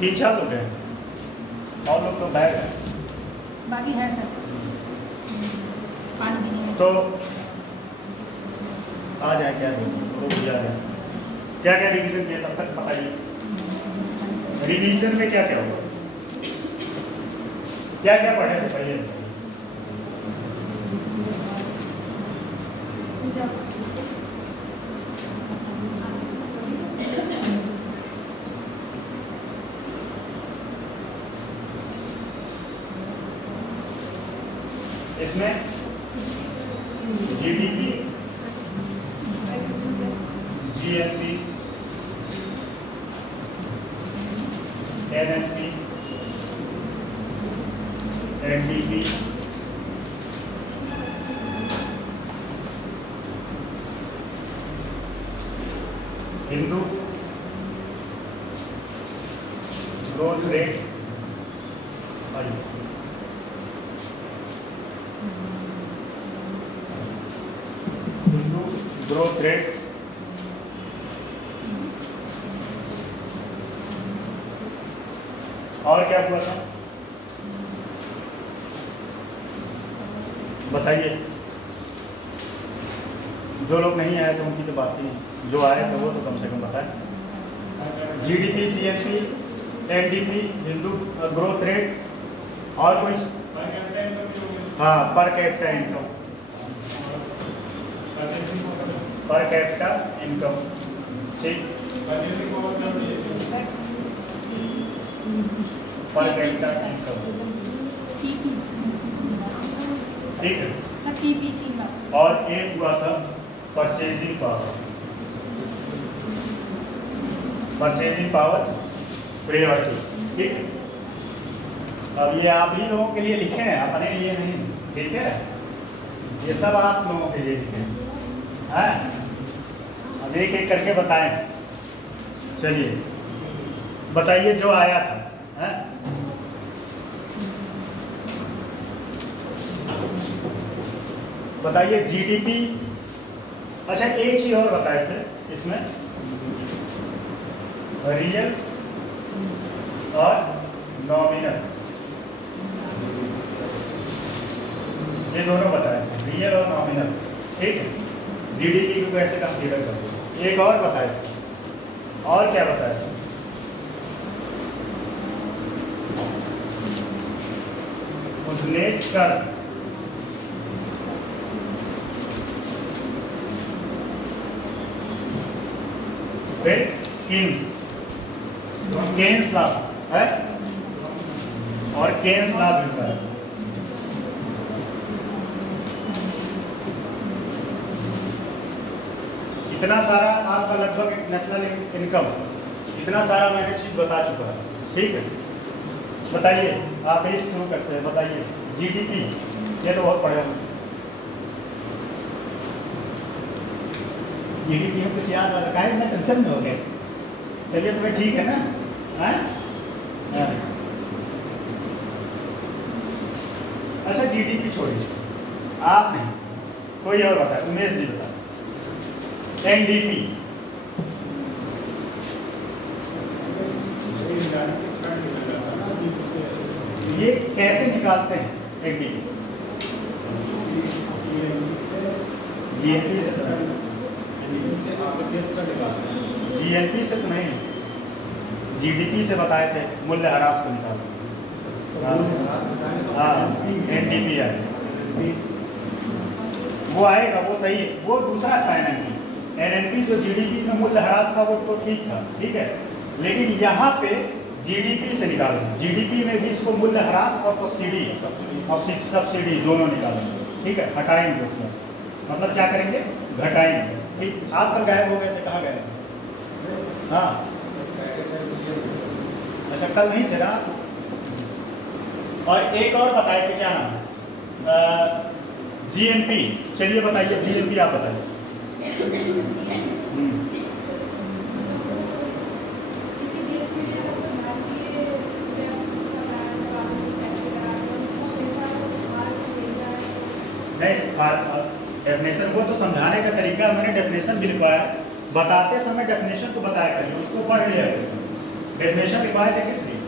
3-4 लोग हैं और लोग तो बैग है, बाकी है सर, पानी भी नहीं है। तो आ जाए क्या क्या रिवीजन किया तब तक बताइए। रिवीजन में क्या क्या होगा, क्या क्या पढ़े थे पहले? इसमें GDP, GNP, NNP, NDP, Hindu, growth rate, Hindu growth rate, और क्या हुआ था बताइए। जो लोग नहीं आए तो उनकी तो बात ही नहीं, जो आए तो वो तो कम से कम बताएं। GDP, GNP, NDP, Hindu growth rate, और कुछ? हाँ, per capita income, per capita income, ठीक, पर कैपिटा इनकम, ठीक है। और एक हुआ था purchasing power, purchasing power priority, ठीक है। अब ये आप ही लोगों के लिए लिखे हैं, अपने लिए नहीं, ठीक है। ये सब आप लोगों के लिए लिखे हैं। अब एक एक करके बताएं। चलिए बताइए जो आया था, है? बताइए जीडीपी। अच्छा एक चीज और बताए थे इसमें, रियल और नॉमिनल, ये दोनों बताए थे, रियल और नॉमिनल, ठीक है। जीडीपी को कैसे कंसीडर करते हैं, एक और बताए थे। और क्या बताया था? उसने कर केन्स लॉ है, और केन्स लॉ मिलता है। इतना सारा आपका लगभग नेशनल इनकम, इतना सारा मैंने चीज बता चुका है, ठीक है। बताइए आप ही शुरू करते हैं, बताइए जीडीपी, ये तो बहुत पढ़े हैं। जीडीपी में कुछ याद आ रखा है, मैं टेंशन में हो गए। चलिए तुम्हें ठीक है ना, अच्छा जीडीपी छोड़िए, आप नहीं, कोई और बताए, उमेश जी बताए। एनडीपी, ये कैसे निकालते हैं एनडीपी? जीएनपी से, जीएनपी से तो नहीं, जीडीपी से बताए थे, मूल्य ह्रास को निकालते। हाँ एनडीपी आएगा, वो आएगा, वो सही है। वो दूसरा था एनएनपी। एनएनपी जो जीडीपी में मूल्य ह्रास था वो तो ठीक था, ठीक है। लेकिन यहाँ पे जीडीपी से निकालेंगे, जीडीपी में भी इसको मूल्य ह्रास और सब्सिडी दोनों निकालेंगे, ठीक है। हटाएंगे उसमें से, मतलब क्या करेंगे, घटाएंगे, ठीक। आप कल गायब हो गए थे, कहाँ गए? हाँ अच्छा कल नहीं थे ना। और एक और बताए थे, क्या नाम है, जीएनपी। चलिए बताइए जीएनपी, आप बताइए। नहीं, डेफिनेशन वो तो समझाने का तरीका, मैंने डेफिनेशन भी लिखवाया, बताते समय डेफिनेशन को बताया करिए, उसको पढ़ लिया करिए, डेफिनेशन लिखवाए थे किस लिए?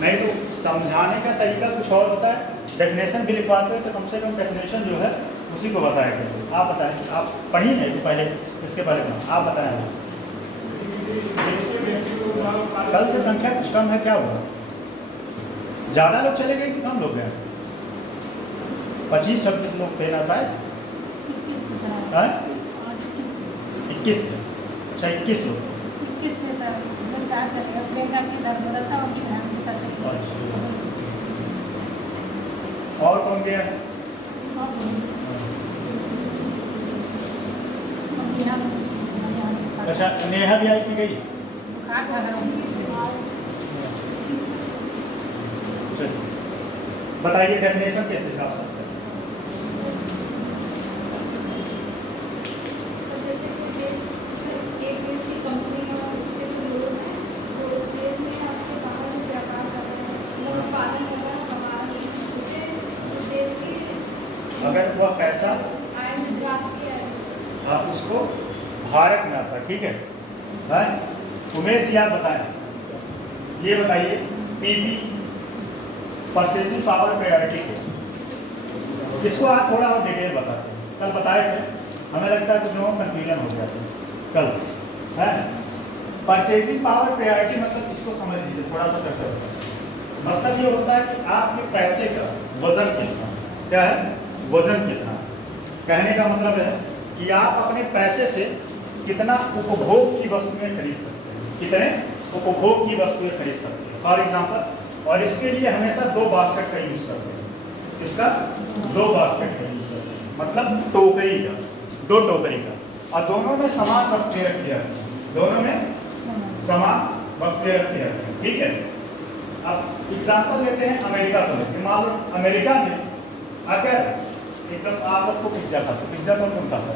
नहीं तो समझाने का तरीका कुछ और होता है, डेफिनेशन भी लिखवाते हैं तो कम से कम डेफिनेशन जो है उसी को बताया करें। आप बताएं, आप पढ़ी है पहले, इसके पहले आप बताएं। कल से संख्या कुछ कम है, क्या हुआ? ज़्यादा लोग चले गए कि कम लोग गए? 25-26 लोग थे ना शायद? 21 थे। अच्छा 21 लोग। 21 थे सर, उसमें 4 चले गए। प्रियंका की दर्द हो रहा था, उनकी बहन के साथ चले गए। और कौन गया? अच्छा नेहा भी आई थी, गई? बुखार था ना उनकी। बताइए डेफिनेशन किस हिसाब से? सर जैसे कि एक देश की कंपनी और उसके जो लोग हैं वो उस देश में या उसके बाहर जो व्यापार कर रहे हैं, मतलब उत्पादन कर रहे हैं, कमा रहे हैं, उसे उस देश की अगर वह पैसा आय में राष्ट्रीय आय आप उसको भारत में आता, ठीक है? उमेश जी आप बताएं, ये बताइए पीपी परचेजिंग पावर प्रायोरिटी को, इसको आप थोड़ा और डिटेल बताते हैं। कल बताए थे, हमें लगता है कुछ लोगों को कंफ्यूजन हो गया था कल, है? परचेजिंग पावर प्रायोरिटी मतलब इसको समझ लीजिए थोड़ा सा कैसे होता है। मतलब ये होता है कि आपके पैसे का वजन कितना, क्या है? वजन कितना। कहने का मतलब है कि आप अपने पैसे से कितना उपभोग की वस्तुएं खरीद सकते हैं, कितने उपभोग की वस्तुएं खरीद सकते हैं। फॉर एग्जाम्पल, और इसके लिए हमेशा 2 बास्केट का यूज करते हैं। इसका 2 बास्केट का यूज करते हैं, मतलब टोकरी का, 2 टोकरी का, और दोनों में समान वस्तुएं रखी जाती हैं, दोनों में समान वस्तुएं रखी जाती हैं, ठीक है? अब एग्जाम्पल लेते हैं अमेरिका को लेते हैं। मान लो अमेरिका में अगर एकदम आप लोग को पिज्जा खाते, पिज्जा कौन कौन खाता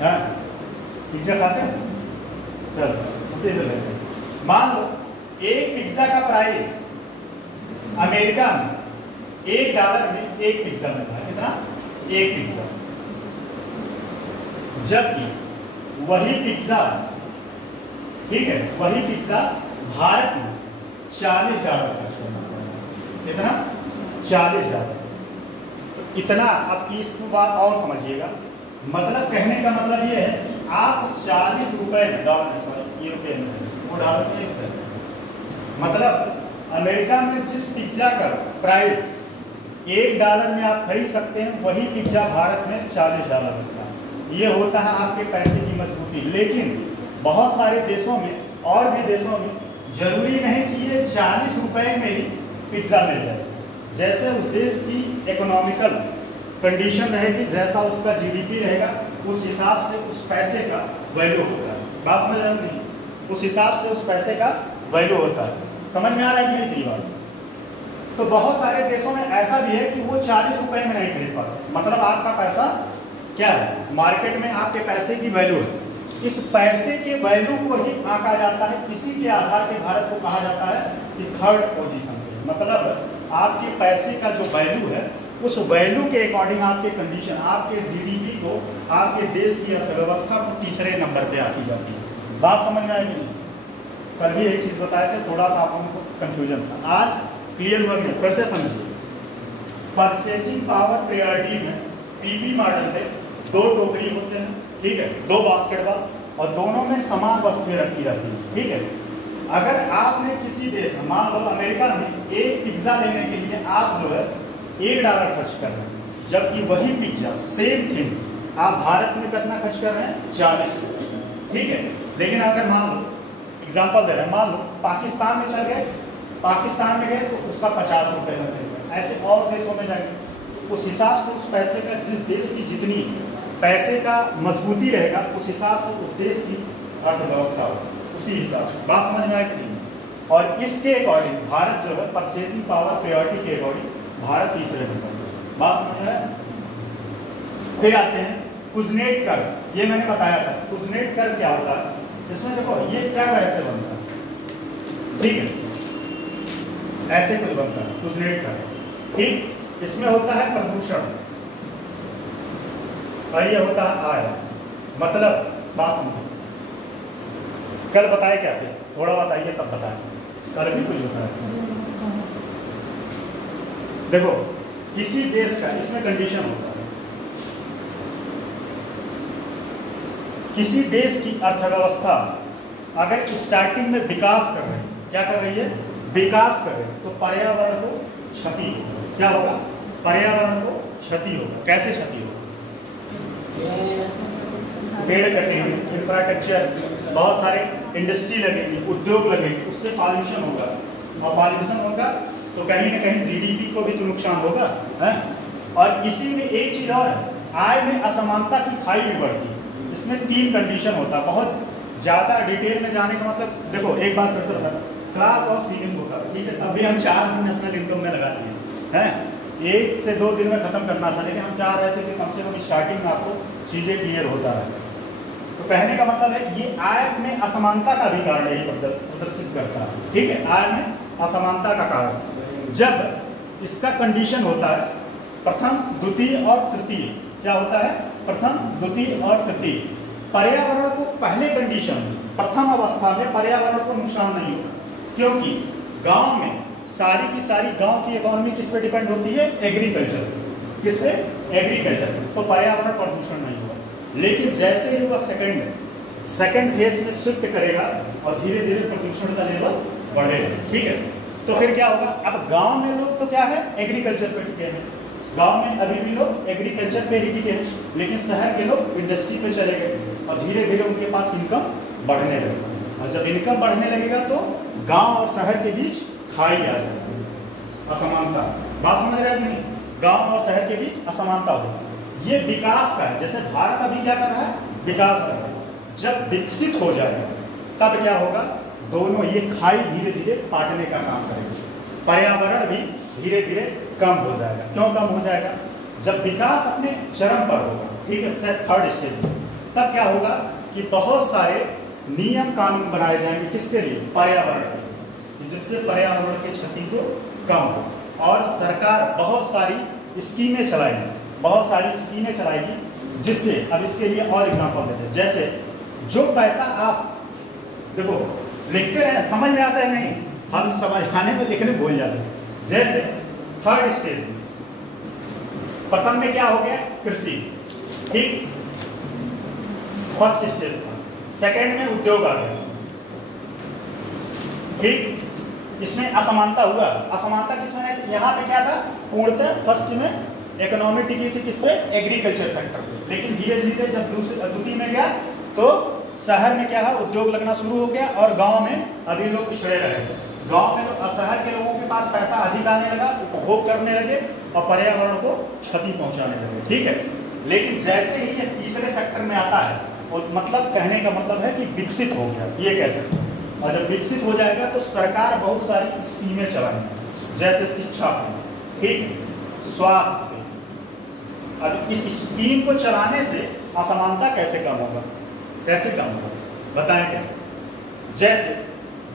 है? पिज्जा खाते हैं? चलो उसे इधर लेते हैं। मान लो एक पिज्जा का प्राइस अमेरिका में $1 में एक पिज्जा मिलता है। कितना? एक पिज्जा। जबकि वही पिज्जा, ठीक है, वही पिज्जा भारत में $40 खर्च करना पड़ेगा। कितना? $40। तो इतना, अब इसको बात और समझिएगा, मतलब कहने का मतलब ये है आप 40 रुपए में, डॉलर ये रुपये में, वो डॉलर में मतलब अमेरिका में जिस पिज्जा का प्राइस $1 में आप खरीद सकते हैं, वही पिज्जा भारत में $40 मिलता है। ये होता है आपके पैसे की मजबूती। लेकिन बहुत सारे देशों में और भी देशों में जरूरी नहीं कि ये 40 रुपए में ही पिज्जा मिल जाए। जैसे उस देश की इकोनॉमिकल कंडीशन रहेगी, जैसा उसका जीडीपी रहेगा, उस हिसाब से उस पैसे का वैल्यू होता है। बात समझ रहे हो नहीं? उस हिसाब से उस पैसे का वैल्यू होता है। समझ में आ रहा है कि नहीं बात? तो बहुत सारे देशों में ऐसा भी है कि वो 40 रुपए में नहीं खरीद पाते। मतलब आपका पैसा क्या है, मार्केट में आपके पैसे की वैल्यू है। इस पैसे के वैल्यू को ही आंका जाता है, इसी के आधार पे भारत को कहा जाता है कि 3rd पोजीशन पे। मतलब आपके पैसे का जो वैल्यू है, उस वैल्यू के अकॉर्डिंग आपके कंडीशन, आपके जीडीपी को, आपके देश की अर्थव्यवस्था को 3रे नंबर पे आंकी जाती है। बात समझ में आएगी नहीं? कल भी एक चीज बताए थे, थोड़ा सा आप उनको कंफ्यूजन था, आज क्लियर हुआ नहीं? फिर से समझिए। परचेसिंग पावर प्रायोरिटी में पीपी मॉडल में 2 टोकरी होते हैं, ठीक है, 2 बास्केटबॉल, और दोनों में समान वस्तुएं रखी जाती है, ठीक है? अगर आपने किसी देश में, मान लो अमेरिका में, एक पिज्जा लेने के लिए आप जो है $1 खर्च कर रहे हैं, जबकि वही पिज्जा सेम थिंग्स आप भारत में कितना खर्च कर रहे हैं? 40 रुपये, ठीक है? लेकिन अगर मान लो, एग्जाम्पल दे रहे हैं, मान लो पाकिस्तान में चल गए, पाकिस्तान में गए तो उसका 50 रुपये लगेगा। ऐसे और देशों में जाएंगे, उस हिसाब से उस पैसे का, जिस देश की जितनी पैसे का मजबूती रहेगा, उस हिसाब से उस देश की अर्थव्यवस्था हो, उसी हिसाब से। बात समझ में आए कि नहीं? और इसके अकॉर्डिंग भारत जो है परचेजिंग पावर प्रायोरिटी के अकॉर्डिंग भारत 3रे नंबर पर। बात समझ में आए? फिर आते हैं कुजनेट कर। ये मैंने बताया था कुजनेट कर क्या होता है। इसमें देखो ये क्या ऐसे बनता है, ठीक है, ऐसे कुछ बनता है कुजनेट कर, ठीक? इसमें होता है प्रदूषण और ये होता है आय। मतलब बात समझो, कल बताए क्या थे, थोड़ा बताइए तब बताएं, कल भी कुछ होता है। देखो किसी देश का, इसमें कंडीशन होता है, किसी देश की अर्थव्यवस्था अगर स्टार्टिंग में विकास कर रही है, क्या कर रही है, विकास कर रही है, तो पर्यावरण को क्षति होगा। क्या होगा, पर्यावरण को क्षति होगा। कैसे क्षति होगा, पेड़ कटेंगे, इंफ्रास्ट्रक्चर, बहुत सारे इंडस्ट्री लगेंगे, उद्योग लगेंगे, उससे पॉल्यूशन होगा, और पॉल्यूशन होगा तो कहीं ना कहीं जीडीपी को भी तो नुकसान होगा, है? और इसी में एक चीज और है, आय में असमानता की खाई भी बढ़ती है। इसमें 3 कंडीशन होता है। बहुत ज़्यादा डिटेल में जाने का मतलब, देखो एक बात फिर से बता, क्लास और सीलिंग होता है, ठीक है, तभी हम 4 दिन नेशनल इनकम में लगा दिए हैं, 1 से 2 दिन में खत्म करना था, लेकिन हम चाह रहे थे कि कम से कम स्टार्टिंग में आपको चीज़ें क्लियर होता रहे। तो कहने का मतलब है ये आय में असमानता का भी कारण यही प्रदर्शित करता है, ठीक है, आय में असमानता का कारण। जब इसका कंडीशन होता है प्रथम, द्वितीय और तृतीय, क्या होता है, प्रथम, द्वितीय और तृतीय। पर्यावरण को पहले कंडीशन, प्रथम अवस्था में पर्यावरण को नुकसान नहीं होगा, क्योंकि गांव में सारी की सारी गांव की इकोनॉमी किस पे डिपेंड होती है, एग्रीकल्चर। किस पे, एग्रीकल्चर, तो पर्यावरण प्रदूषण नहीं होगा। लेकिन जैसे ही वह सेकंड फेज में शिफ्ट करेगा और धीरे धीरे प्रदूषण का लेवल बढ़ेगा, ठीक है। तो फिर क्या होगा, अब गांव में लोग तो क्या है, एग्रीकल्चर पे टिके हैं, गांव में अभी भी लोग एग्रीकल्चर पे ही टिके हैं, लेकिन शहर के लोग इंडस्ट्री पे चले गए और धीरे धीरे उनके पास इनकम बढ़ने लगेगा, और जब इनकम बढ़ने लगेगा तो गांव और शहर के बीच खाई आ जाएगी, असमानता। बात समझ रहे हैं नहीं, गांव और शहर के बीच असमानता होगी। ये विकास का है, जैसे भारत अभी क्या कर रहा है, विकास कर रहा है। जब विकसित हो जाएगा तब क्या होगा, दोनों ये खाई धीरे धीरे पाटने का काम करेंगे, पर्यावरण भी धीरे धीरे कम हो जाएगा। क्यों कम हो जाएगा, जब विकास अपने चरम पर होगा, ठीक है, 3rd स्टेज में, तब क्या होगा कि बहुत सारे नियम कानून बनाए जाएंगे, किसके लिए, पर्यावरण के लिए, जिससे पर्यावरण की क्षति को कम हो। और सरकार बहुत सारी स्कीमें चलाएगी, जिससे, अब इसके लिए और एग्जाम्पल देते हैं, जैसे जो पैसा आप देखो लिखते रहे, समझ में आता है नहीं, हम समझाने में लिखने भूल जाते हैं। जैसे 3rd स्टेज में, प्रथम में क्या हो गया, कृषि, ठीक, 1st स्टेज था, 2nd में उद्योग आ गया, ठीक। इसमें असमानता हुआ, असमानता किसमें, यहाँ पे क्या था, पूर्णतः 1st में इकोनॉमी टिकी थी किस पे, एग्रीकल्चर सेक्टर पे, लेकिन धीरे धीरे जब द्वितीय में गया तो शहर में क्या है, उद्योग लगना शुरू हो गया, और गांव में अभी लोग पिछड़े रहे। गांव में शहर के लोगों के पास पैसा अधिक आने लगा, उपभोग करने लगे और पर्यावरण को क्षति पहुंचाने लगे, ठीक है। लेकिन जैसे ही ये 3रे सेक्टर में आता है, और मतलब कहने का मतलब है कि विकसित हो गया, ये कह सकते हैं। और जब विकसित हो जाएगा तो सरकार बहुत सारी स्कीमें चलाएगी, जैसे शिक्षा पे, ठीक, स्वास्थ्य पे। अब इस स्कीम को चलाने से असमानता कैसे कम होगा, कैसे कम होगा, बताएं कैसे। जैसे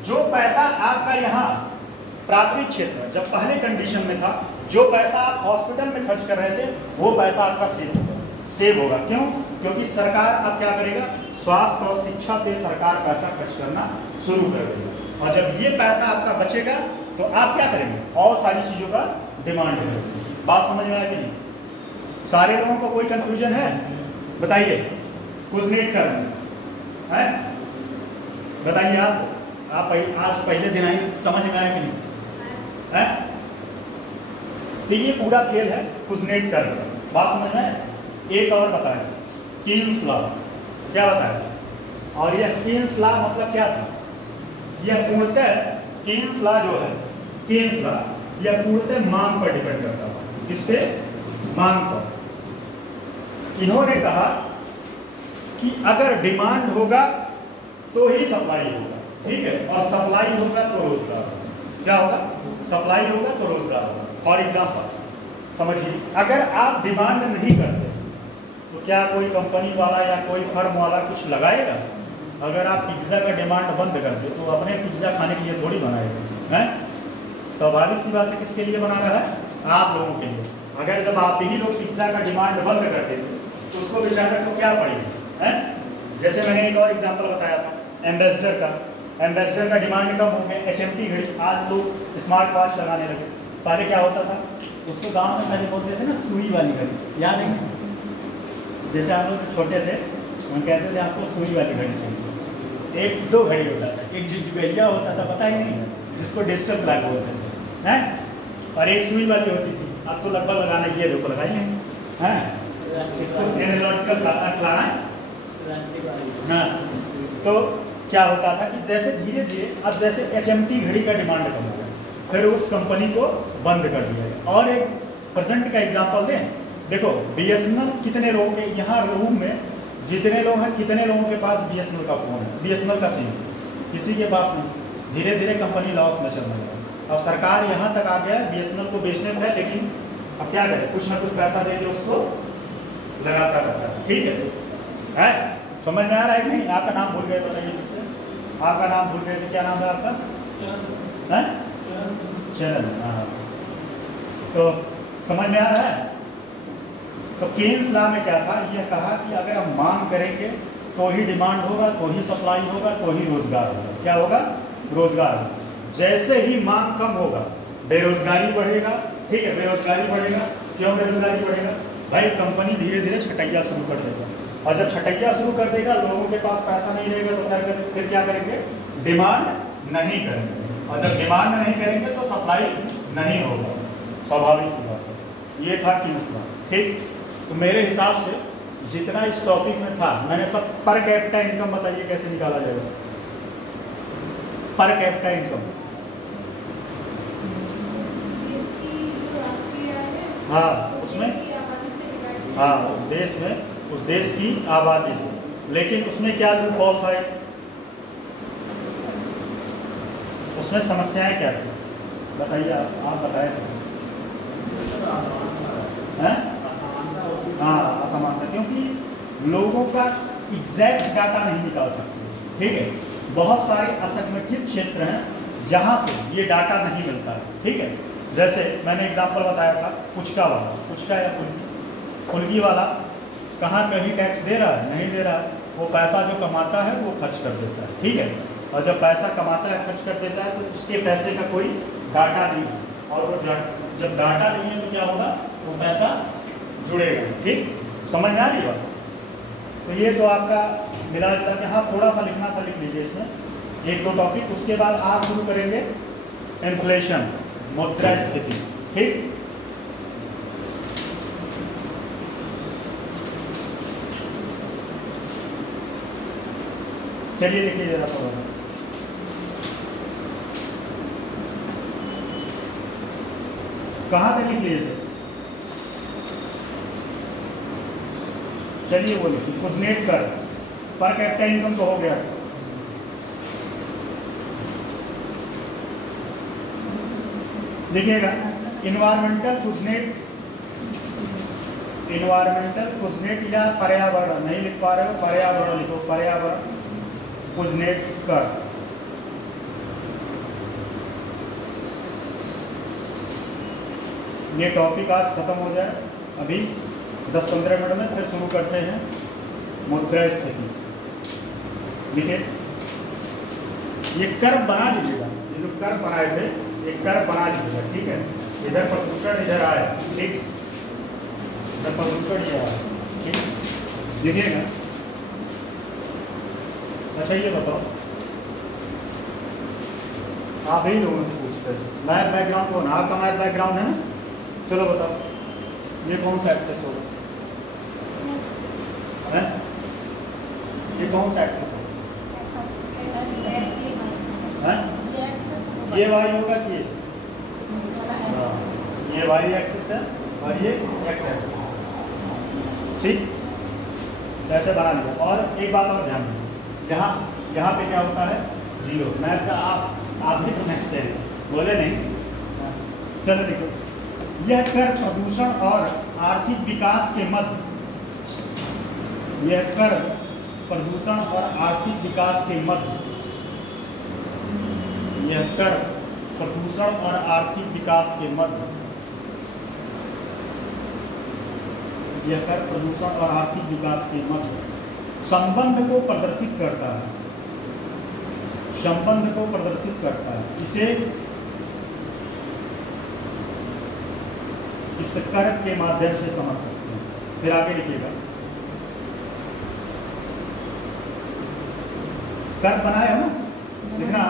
जो पैसा आपका यहाँ प्राथमिक क्षेत्र, जब पहले कंडीशन में था, जो पैसा आप हॉस्पिटल में खर्च कर रहे थे, वो पैसा आपका सेव होगा। क्यों, क्योंकि सरकार अब क्या करेगा, स्वास्थ्य और शिक्षा पे सरकार पैसा खर्च करना शुरू कर देगी, और जब ये पैसा आपका बचेगा तो आप क्या करेंगे, और सारी चीजों का डिमांड करेंगे। बात समझ में आया कि नहीं, सारे लोगों को कोई कंफ्यूजन है, बताइए, कुछ नेट कर है, बताइए आप आज पहले दिन आई, समझ में आया कि नहीं है? तो ये पूरा खेल है कुजनेट कर, बात समझ में। एक और बताएं, कीन्स लॉ, क्या बताया, और यह कीन्स लॉ मतलब क्या था, यह पूर्णतः कीन्स लॉ जो है, कीन्स लॉ यह पूर्णतः मांग पर डिपेंड करता है, किस पे, मांग पर। इन्होंने कहा कि अगर डिमांड होगा तो ही सप्लाई होगा, ठीक है, और सप्लाई होगा तो रोजगार होगा। क्या होगा, सप्लाई होगा तो रोजगार होगा। फॉर एग्जाम्पल समझिए, अगर आप डिमांड नहीं करते तो क्या कोई कंपनी वाला या कोई फर्म वाला कुछ लगाएगा? अगर आप पिज्ज़ा का डिमांड बंद कर दे तो अपने पिज्ज़ा खाने के लिए थोड़ी बनाएगा, हैं? स्वाभाविक सी बात है, किसके लिए बना रहा है, आप लोगों के लिए। अगर जब आप ही लोग पिज्ज़ा का डिमांड बंद कर देते तो उसको बेचारे को क्या पड़ेगी, हैं? जैसे मैंने एक और एग्जांपल बताया था, एम्बेसडर का डिमांड कम हो गया। HMT घड़ी, आज लोग स्मार्ट वॉच लगाने लगे। पहले क्या होता था, उसको गांव में पहले बोलते थे ना सुई वाली घड़ी, याद है? जैसे हम लोग छोटे थे हम कहते थे आपको सुई वाली घड़ी चाहिए। एक दो घड़ी होता था, एक जुगैया होता था, पता ही नहीं, जिसको डिजिटल क्लॉक बोलते थे, हैं? और एक सुई वाली होती थी। अब तो लगभग लगाना, ये देखो लगाइए, हैं? इसको एनालॉजिकल क्लॉक लगाना। हाँ, तो क्या होता था कि जैसे धीरे धीरे अब जैसे HMT घड़ी का डिमांड कम हो गया, फिर उस कंपनी को बंद कर दिया गया। और एक प्रेजेंट का एग्जांपल दें, देखो BSNL कितने लोगों के यहाँ रूम में जितने लोग हैं, कितने लोगों के पास BSNL का फोन है, BSNL का सिम, किसी के पास नहीं। धीरे धीरे कंपनी लॉस में चलने लगा। अब सरकार यहाँ तक आ गया है BSNL को बेचने में है, लेकिन अब क्या करें, कुछ ना कुछ पैसा दे के उसको लगाता रहता है। ठीक है? समझ में आ रहा है कि नहीं? आपका नाम भूल गए, बताइए मुझसे, आपका नाम भूल गए थे, क्या नाम है आपका? चरण। हाँ, तो समझ में आ रहा है? तो केन्स लॉ में क्या था, यह कहा कि अगर हम मांग करेंगे तो ही डिमांड होगा, तो ही सप्लाई होगा, तो ही रोजगार होगा। क्या होगा? रोजगार होगा। जैसे ही मांग कम होगा बेरोजगारी बढ़ेगा। ठीक है, बेरोजगारी बढ़ेगा। क्यों बेरोजगारी बढ़ेगा? भाई कंपनी धीरे धीरे छटैया शुरू कर देगा, और जब छटैया शुरू कर देगा, लोगों के पास पैसा नहीं रहेगा, तो फिर क्या करेंगे? डिमांड नहीं करेंगे, और जब डिमांड नहीं करेंगे तो सप्लाई नहीं होगा। स्वाभाविक सी बात है। ये था केन्स लॉ। ठीक, तो मेरे हिसाब से जितना इस टॉपिक में था, मैंने सब पर कैपिटा इनकम बताइए कैसे निकाला जाएगा? पर कैपिटा इनकम, हाँ, उसमें, हाँ, उस देश की आबादी से। लेकिन उसमें क्या लूपहोल था, उसमें समस्याएं क्या थी, बताइए आप बताए थे। हाँ, असमानता, क्योंकि लोगों का एग्जैक्ट डाटा नहीं निकाल सकते। ठीक है, बहुत सारे असंगठित क्षेत्र हैं जहाँ से ये डाटा नहीं मिलता है। ठीक है, जैसे मैंने एग्जांपल बताया था पुचका वाला, पुचका या फुल्की वाला कहाँ कहीं टैक्स दे रहा है? नहीं दे रहा है। वो पैसा जो कमाता है वो खर्च कर देता है। ठीक है, और जब पैसा कमाता है खर्च कर देता है तो उसके पैसे का कोई डाटा नहीं है, और वो जब डाटा नहीं है तो क्या होगा? वो पैसा जुड़ेगा। ठीक, समझ में आ रही बात? तो ये तो आपका मिला जुला के, हाँ थोड़ा सा लिखना था, लिख लीजिए इसमें एक दो टॉपिक। उसके बाद आज शुरू करेंगे इन्फ्लेशन, मुद्रास्फीति। ठीक, चलिए लिखिए जरा थोड़ा। कहाँ पे लिख लिए थे? चलिए वो लिखिए, कुजनेट कर, पर कैपिटा इनकम तो हो गया। लिखिएगा इन्वायरमेंटल कुजनेट या पर्यावरण, नहीं लिख पा रहे हो, पर्यावरण लिखो, पर्यावरण कुजनेट कर। ये टॉपिक आज खत्म हो जाए, अभी 10-15 मिनट में फिर शुरू करते हैं मुद्रास्फीति। लिखे, ये कर्व बना लीजिएगा, ये जो कर्व बनाए थे ये कर्व बना लीजिएगा। ठीक है, इधर प्रदूषण इधर आए, ठीक, इधर प्रदूषण ये आए। ठीक, लिखिएगा। अच्छा ये बताओ, आप ही लोगों से पूछते हैं, मैथ बैकग्राउंड कौन? आपका मैथ बैकग्राउंड है ना? चलो बताओ, ये कौन सा एक्सेस होगा? है? ये कौन सा एक्सेस होगा? ये वाई होगा कि ये वाई एक्सेस है और ये एक्स एक्सेस। ठीक, ऐसे बना लिया। और एक बात और ध्यान दें, यहाँ पे क्या होता है? जीरो। मैथ का आप भी तो मैथ से बोले नहीं। चलो देखो, यह कर प्रदूषण और आर्थिक विकास के मध्य, यह कर प्रदूषण और आर्थिक विकास के मध्य, यह कर प्रदूषण और आर्थिक विकास के मध्य, यह कर प्रदूषण और आर्थिक विकास के मध्य संबंध को प्रदर्शित करता है। संबंध को प्रदर्शित करता है। इसे इस कर्व के माध्यम से समझ सकते हैं। फिर आगे लिखिएगा, कर्व बनाए हो ना, लिखना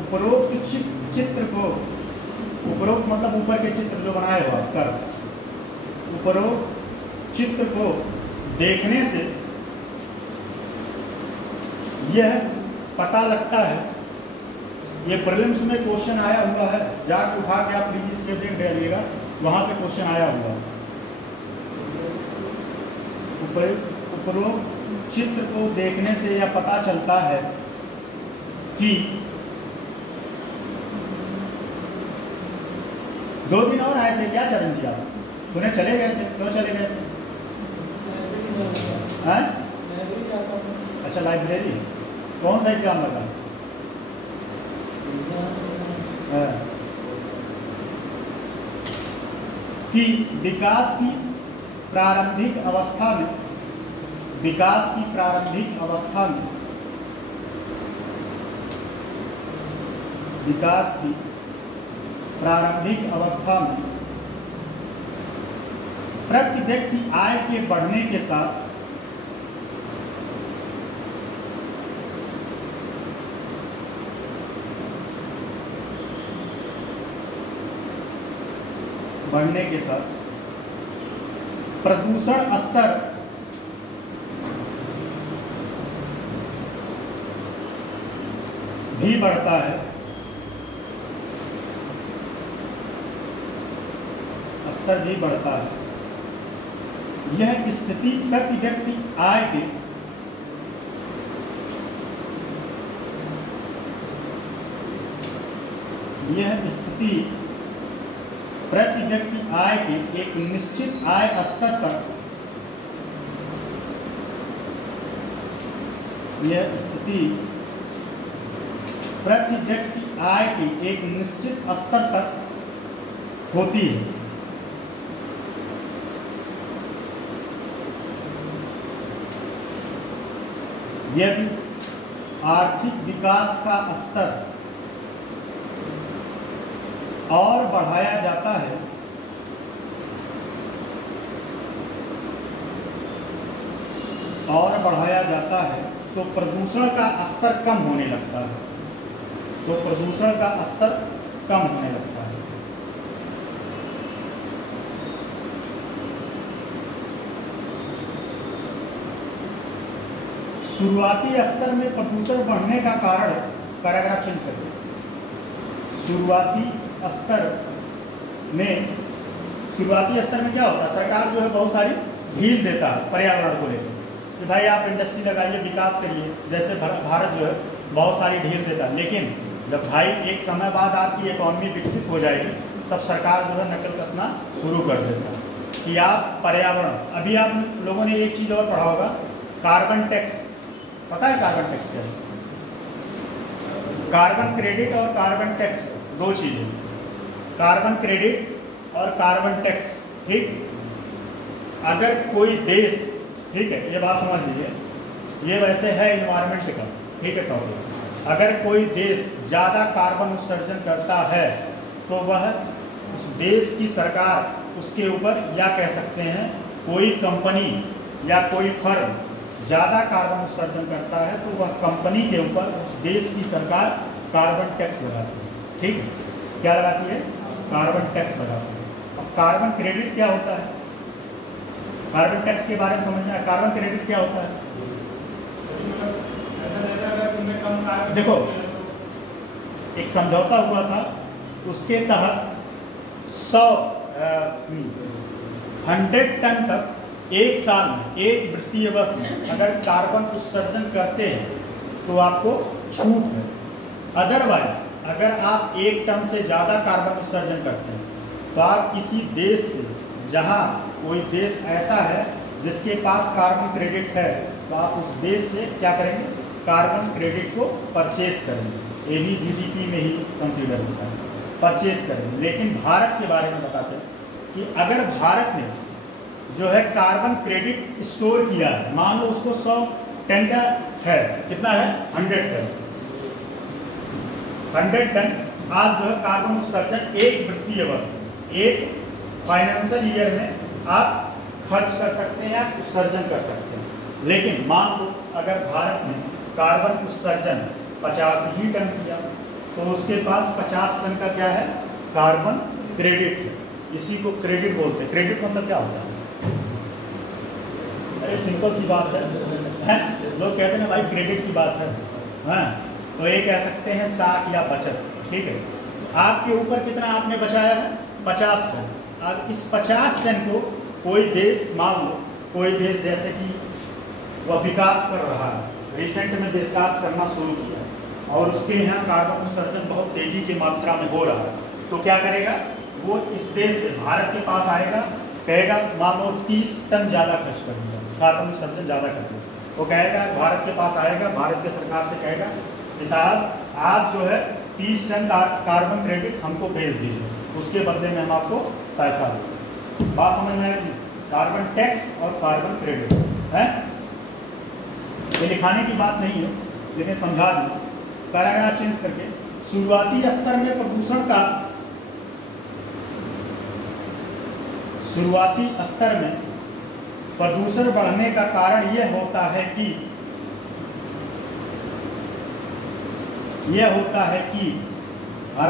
उपरोक्त चित्र को, उपरोक्त मतलब ऊपर के चित्र जो बनाए हो आप, कर्व, उपरोक्त चित्र को देखने से यह पता लगता है, ये प्रीलिम्स में क्वेश्चन आया हुआ है, जाके उठा के आप प्लीज इसके देख डालिएगा, वहां पे क्वेश्चन आया हुआ है। उपरोक्त चित्र को देखने से यह पता चलता है कि 2 दिन और आए थे क्या चरण जी आप? सुने चले गए थे, क्यों चले गए थे? अच्छा लाइब्रेरी, कौन सा एग्जाम लगा? कि विकास की प्रारंभिक अवस्था में, विकास की प्रारंभिक अवस्था में, विकास की प्रारंभिक अवस्था में प्रति व्यक्ति आय के बढ़ने के साथ प्रदूषण स्तर भी बढ़ता है, स्तर भी बढ़ता है। यह स्थिति प्रति व्यक्ति आय के प्रति व्यक्ति आय के एक निश्चित आय स्तर तक, यह स्थिति प्रति व्यक्ति आय के एक निश्चित स्तर तक होती है। यदि आर्थिक विकास का स्तर और बढ़ाया जाता है तो प्रदूषण का स्तर कम होने लगता है, तो प्रदूषण का स्तर कम होने लगता है। शुरुआती स्तर में प्रदूषण बढ़ने का कारण, पैराग्राफ चेंज करिए, शुरुआती स्तर में क्या होता है? सरकार जो है बहुत सारी ढील देता है पर्यावरण को लेकर कि भाई आप इंडस्ट्री लगाइए, विकास करिए, जैसे भारत जो है बहुत सारी ढील देता है। लेकिन जब भाई एक समय बाद आपकी इकॉनमी विकसित हो जाएगी, तब सरकार जो है नकल कसना शुरू कर देता है कि आप पर्यावरण, अभी आप लोगों ने एक चीज़ और पढ़ा होगा, कार्बन टैक्स, पता है कार्बन टैक्स क्या है? कार्बन क्रेडिट और कार्बन टैक्स दो चीजें, कार्बन क्रेडिट और कार्बन टैक्स, ठीक। अगर कोई देश, ठीक है, ये बात समझ लीजिए, ये वैसे है इन्वायरमेंट का, ठीक है टॉपिक। अगर कोई देश ज़्यादा कार्बन उत्सर्जन करता है तो वह उस देश की सरकार उसके ऊपर, या कह सकते हैं कोई कंपनी या कोई फर्म ज़्यादा कार्बन उत्सर्जन करता है तो वह कंपनी के ऊपर उस देश की सरकार कार्बन टैक्स लगाती है, ठीक है। क्या लगाती है? कार्बन टैक्स लगाती है। अब कार्बन क्रेडिट क्या होता है? कार्बन टैक्स के बारे में समझना है। कार्बन क्रेडिट क्या होता है? देखो, एक समझौता हुआ था, उसके तहत 100 टन तक एक साल में, एक वित्तीय वर्ष में अगर कार्बन उत्सर्जन करते हैं तो आपको छूट है। अदरवाइज अगर आप 1 टन से ज़्यादा कार्बन उत्सर्जन करते हैं तो आप किसी देश से, जहां कोई देश ऐसा है जिसके पास कार्बन क्रेडिट है, तो आप उस देश से क्या करेंगे? कार्बन क्रेडिट को परचेज करेंगे। ये भी जीडीपी में ही कंसीडर होता है, परचेज करेंगे। लेकिन भारत के बारे में बताते हैं कि अगर भारत ने जो है कार्बन क्रेडिट स्टोर किया है, मान लो उसको 100 टन का है, कितना है? 100 टन। 100 टन आप जो है कार्बन उत्सर्जन एक वित्तीय वर्ष, एक फाइनेंशियल ईयर में आप खर्च कर सकते हैं या उत्सर्जन कर सकते हैं। लेकिन मान लो अगर भारत में कार्बन उत्सर्जन 50 ही टन किया तो उसके पास 50 टन का क्या है, कार्बन क्रेडिट है। इसी को क्रेडिट बोलते हैं। क्रेडिट मतलब क्या होता है? अरे सिंपल सी बात है, लोग कहते हैं ना भाई क्रेडिट की बात है, हाँ, तो ये कह सकते हैं साख या बचत। ठीक है, आपके ऊपर कितना आपने बचाया है? 50 टन। अब इस 50 टन को कोई देश, मान लो कोई देश जैसे कि वह विकास कर रहा है, रिसेंट में विकास करना शुरू किया और उसके यहाँ कार्बन उत्सर्जन बहुत तेजी की मात्रा में हो रहा है, तो क्या करेगा वो? इस देश से भारत के पास आएगा, कहेगा मान लो 30 टन ज़्यादा खर्च कर दिया, कार्बन उत्सर्जन ज़्यादा कर दिया, तो कहेगा भारत के पास आएगा, भारत की सरकार से कहेगा कि साहब आप जो है 30 टन कार्बन क्रेडिट हमको भेज दीजिए, उसके बदले में हम आपको पैसा देंगे। बात समझ में आएगी? कार्बन टैक्स और कार्बन क्रेडिट है, ये लिखाने की बात नहीं है लेकिन समझा दें। पैराग्राफ चेंज करके शुरुआती स्तर में प्रदूषण का, शुरुआती स्तर में प्रदूषण बढ़ने का कारण यह होता है कि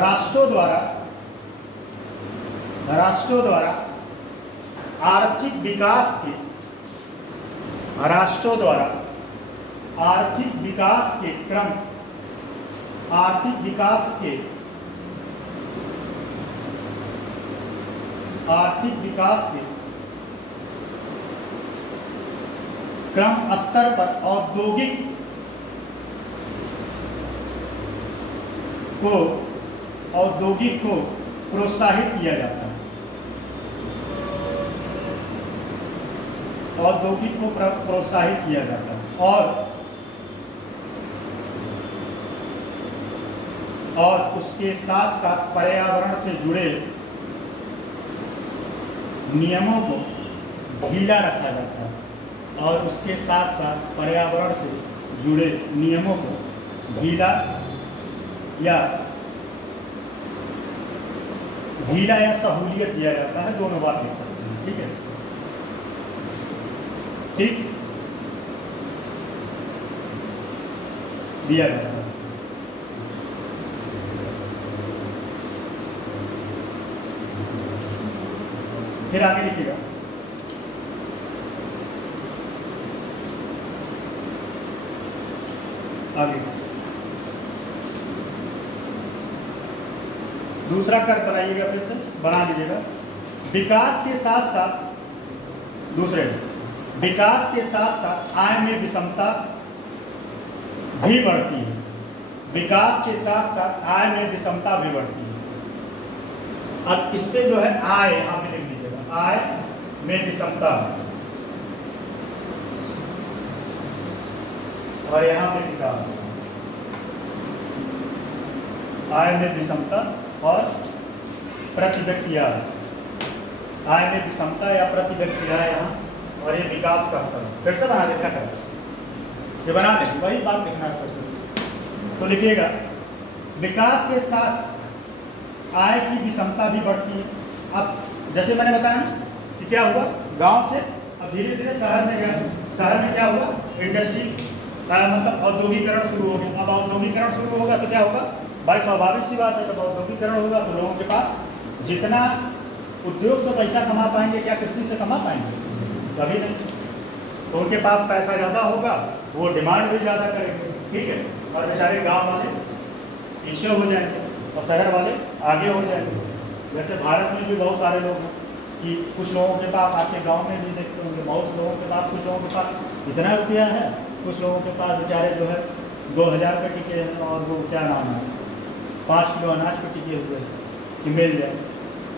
राष्ट्रों द्वारा आर्थिक विकास के क्रम स्तर पर औद्योगिक को प्रोत्साहित किया जाता है, औद्योगिक को प्रोत्साहित किया जाता है और उसके साथ साथ पर्यावरण से जुड़े नियमों को ढीला रखा जाता है और उसके साथ साथ पर्यावरण से जुड़े नियमों को ढीला या सहूलियत दिया जाता है, दोनों बात लिख सकते हैं। ठीक है, ठीक दिया जाता है। फिर आगे लिखिएगा, आगे दूसरा कर बनाइएगा, फिर से बना लीजिएगा। विकास के साथ साथ आय में विषमता भी बढ़ती है। विकास के साथ साथ आय में विषमता भी बढ़ती है। अब इस पे जो है आय यहाँ पे लिख लीजिएगा, आय में विषमता, और यहाँ पे विकास, आय में विषमता और प्रति व्यक्ति आय, आय में विषमता या प्रति व्यक्ति आय यहाँ, और ये विकास का स्तर। फिर से बना देना कर, ये बना दें, वही बात लिखना है फिर से। तो लिखिएगा विकास के साथ आय की विषमता भी बढ़ती है। अब जैसे मैंने बताया कि क्या हुआ, गांव से अब धीरे धीरे शहर में गया, शहर में क्या हुआ, इंडस्ट्री मतलब औद्योगिकरण शुरू हो गया। अब औद्योगिकरण शुरू होगा तो क्या होगा भाई, स्वाभाविक सी बात है, जब औद्योगिकरण होगा तो लोगों के पास जितना उद्योग से पैसा कमा पाएंगे, क्या कृषि से कमा पाएंगे? कभी नहीं। तो उनके पास पैसा ज़्यादा होगा, वो डिमांड भी ज़्यादा करेंगे। ठीक है, और बेचारे गांव वाले पीछे हो जाएंगे और शहर वाले आगे हो जाएंगे। वैसे भारत में भी बहुत सारे लोग हैं कि कुछ लोगों के पास, आपके गांव में भी देखते होंगे, बहुत लोगों के पास, कुछ लोगों के पास इतना रुपया है, कुछ लोगों के पास बेचारे जो है 2000 पे टिके हैं और वो क्या नाम है 5 किलो अनाज पे टिके हुए कि मिल जाए।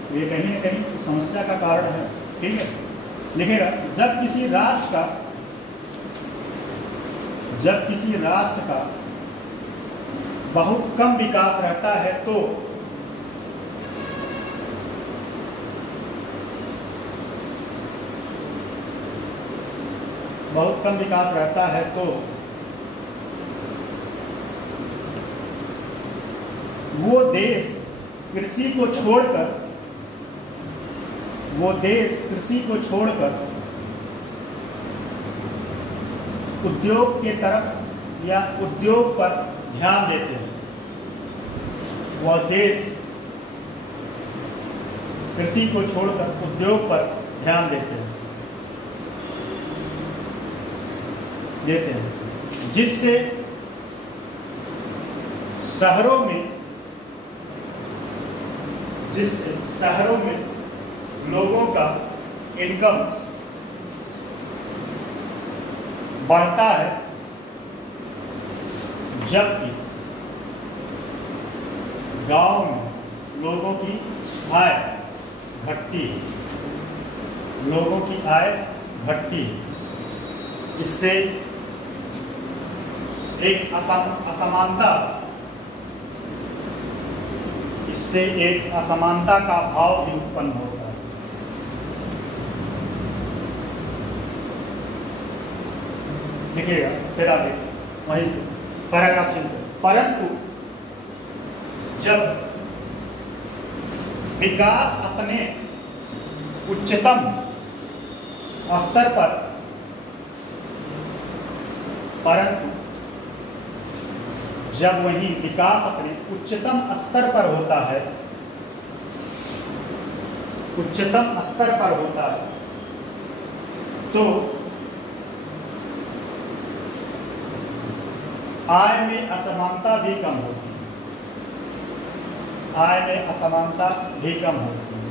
तो ये कहीं ना कहीं समस्या का कारण है। ठीक है, लिखेगा जब किसी राष्ट्र का बहुत कम विकास रहता है तो वो देश कृषि को छोड़कर उद्योग के तरफ या उद्योग पर ध्यान देते हैं। वह देश कृषि को छोड़कर उद्योग पर ध्यान देते हैं, जिससे शहरों में लोगों का इनकम बढ़ता है, जबकि गांव में लोगों की आय घटती है। इससे एक असमानता का भाव भी उत्पन्न होता है। लिखिएगा फिर आगे वहीं से पैराग्राफ चलते। परंतु जब विकास अपने उच्चतम स्तर पर होता है तो आय में असमानता भी कम होती है। आय में असमानता भी कम होती है।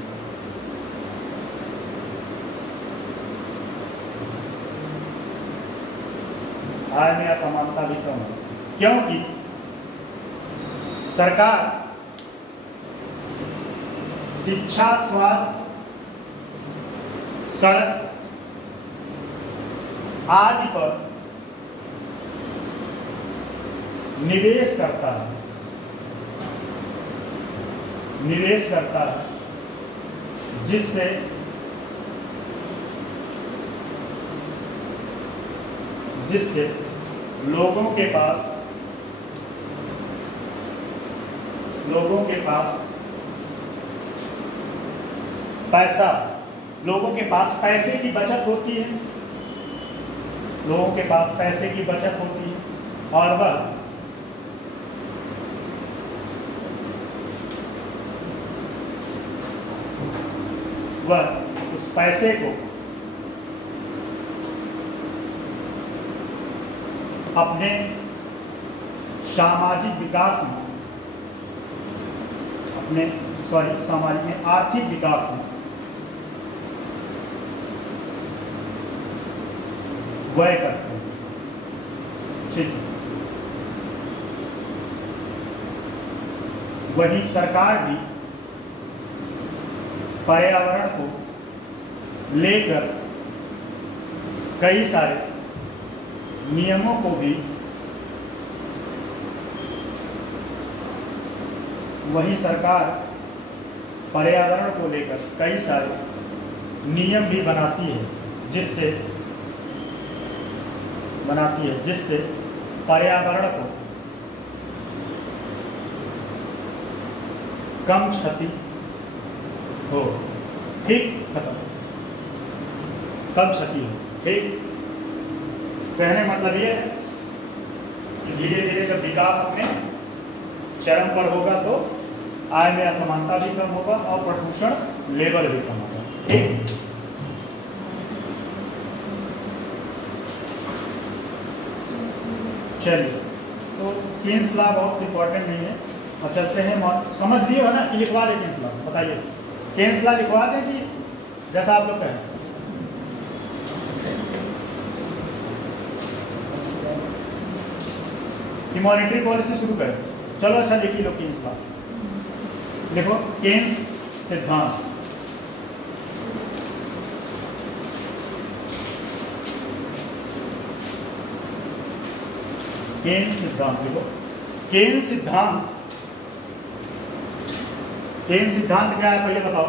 आय में असमानता भी कम होती है, क्योंकि सरकार शिक्षा, स्वास्थ्य, सड़क आदि पर निवेश करता है, जिससे लोगों के पास पैसे की बचत होती है। और वह उस पैसे को अपने आर्थिक विकास में व्यय करते हैं। ठीक है। वही सरकार भी पर्यावरण को लेकर कई सारे नियमों को भी बनाती है, जिससे पर्यावरण को कम क्षति हो। ठीक, खत्म। कम क्षति हो। ठीक, कहने मतलब ये है कि धीरे धीरे जब विकास अपने चरम पर होगा तो आय में असमानता भी कम होगा और प्रदूषण लेवल भी कम होगा। ठीक, चलिए, तो केन्स लॉ बहुत इंपॉर्टेंट नहीं है और चलते हैं। समझ लिए हो ना कि लिखवा दें केन्स लॉ? बताइए, केन्स लॉ लिखवा दें कि जैसा आप लोग कहें? कि मॉनेटरी पॉलिसी शुरू करें? चलो, अच्छा लिखिए लो केन्स लॉ। देखो, केन्स सिद्धांत। केन्स सिद्धांत देखो। केन्स सिद्धांत क्या है पहले बताओ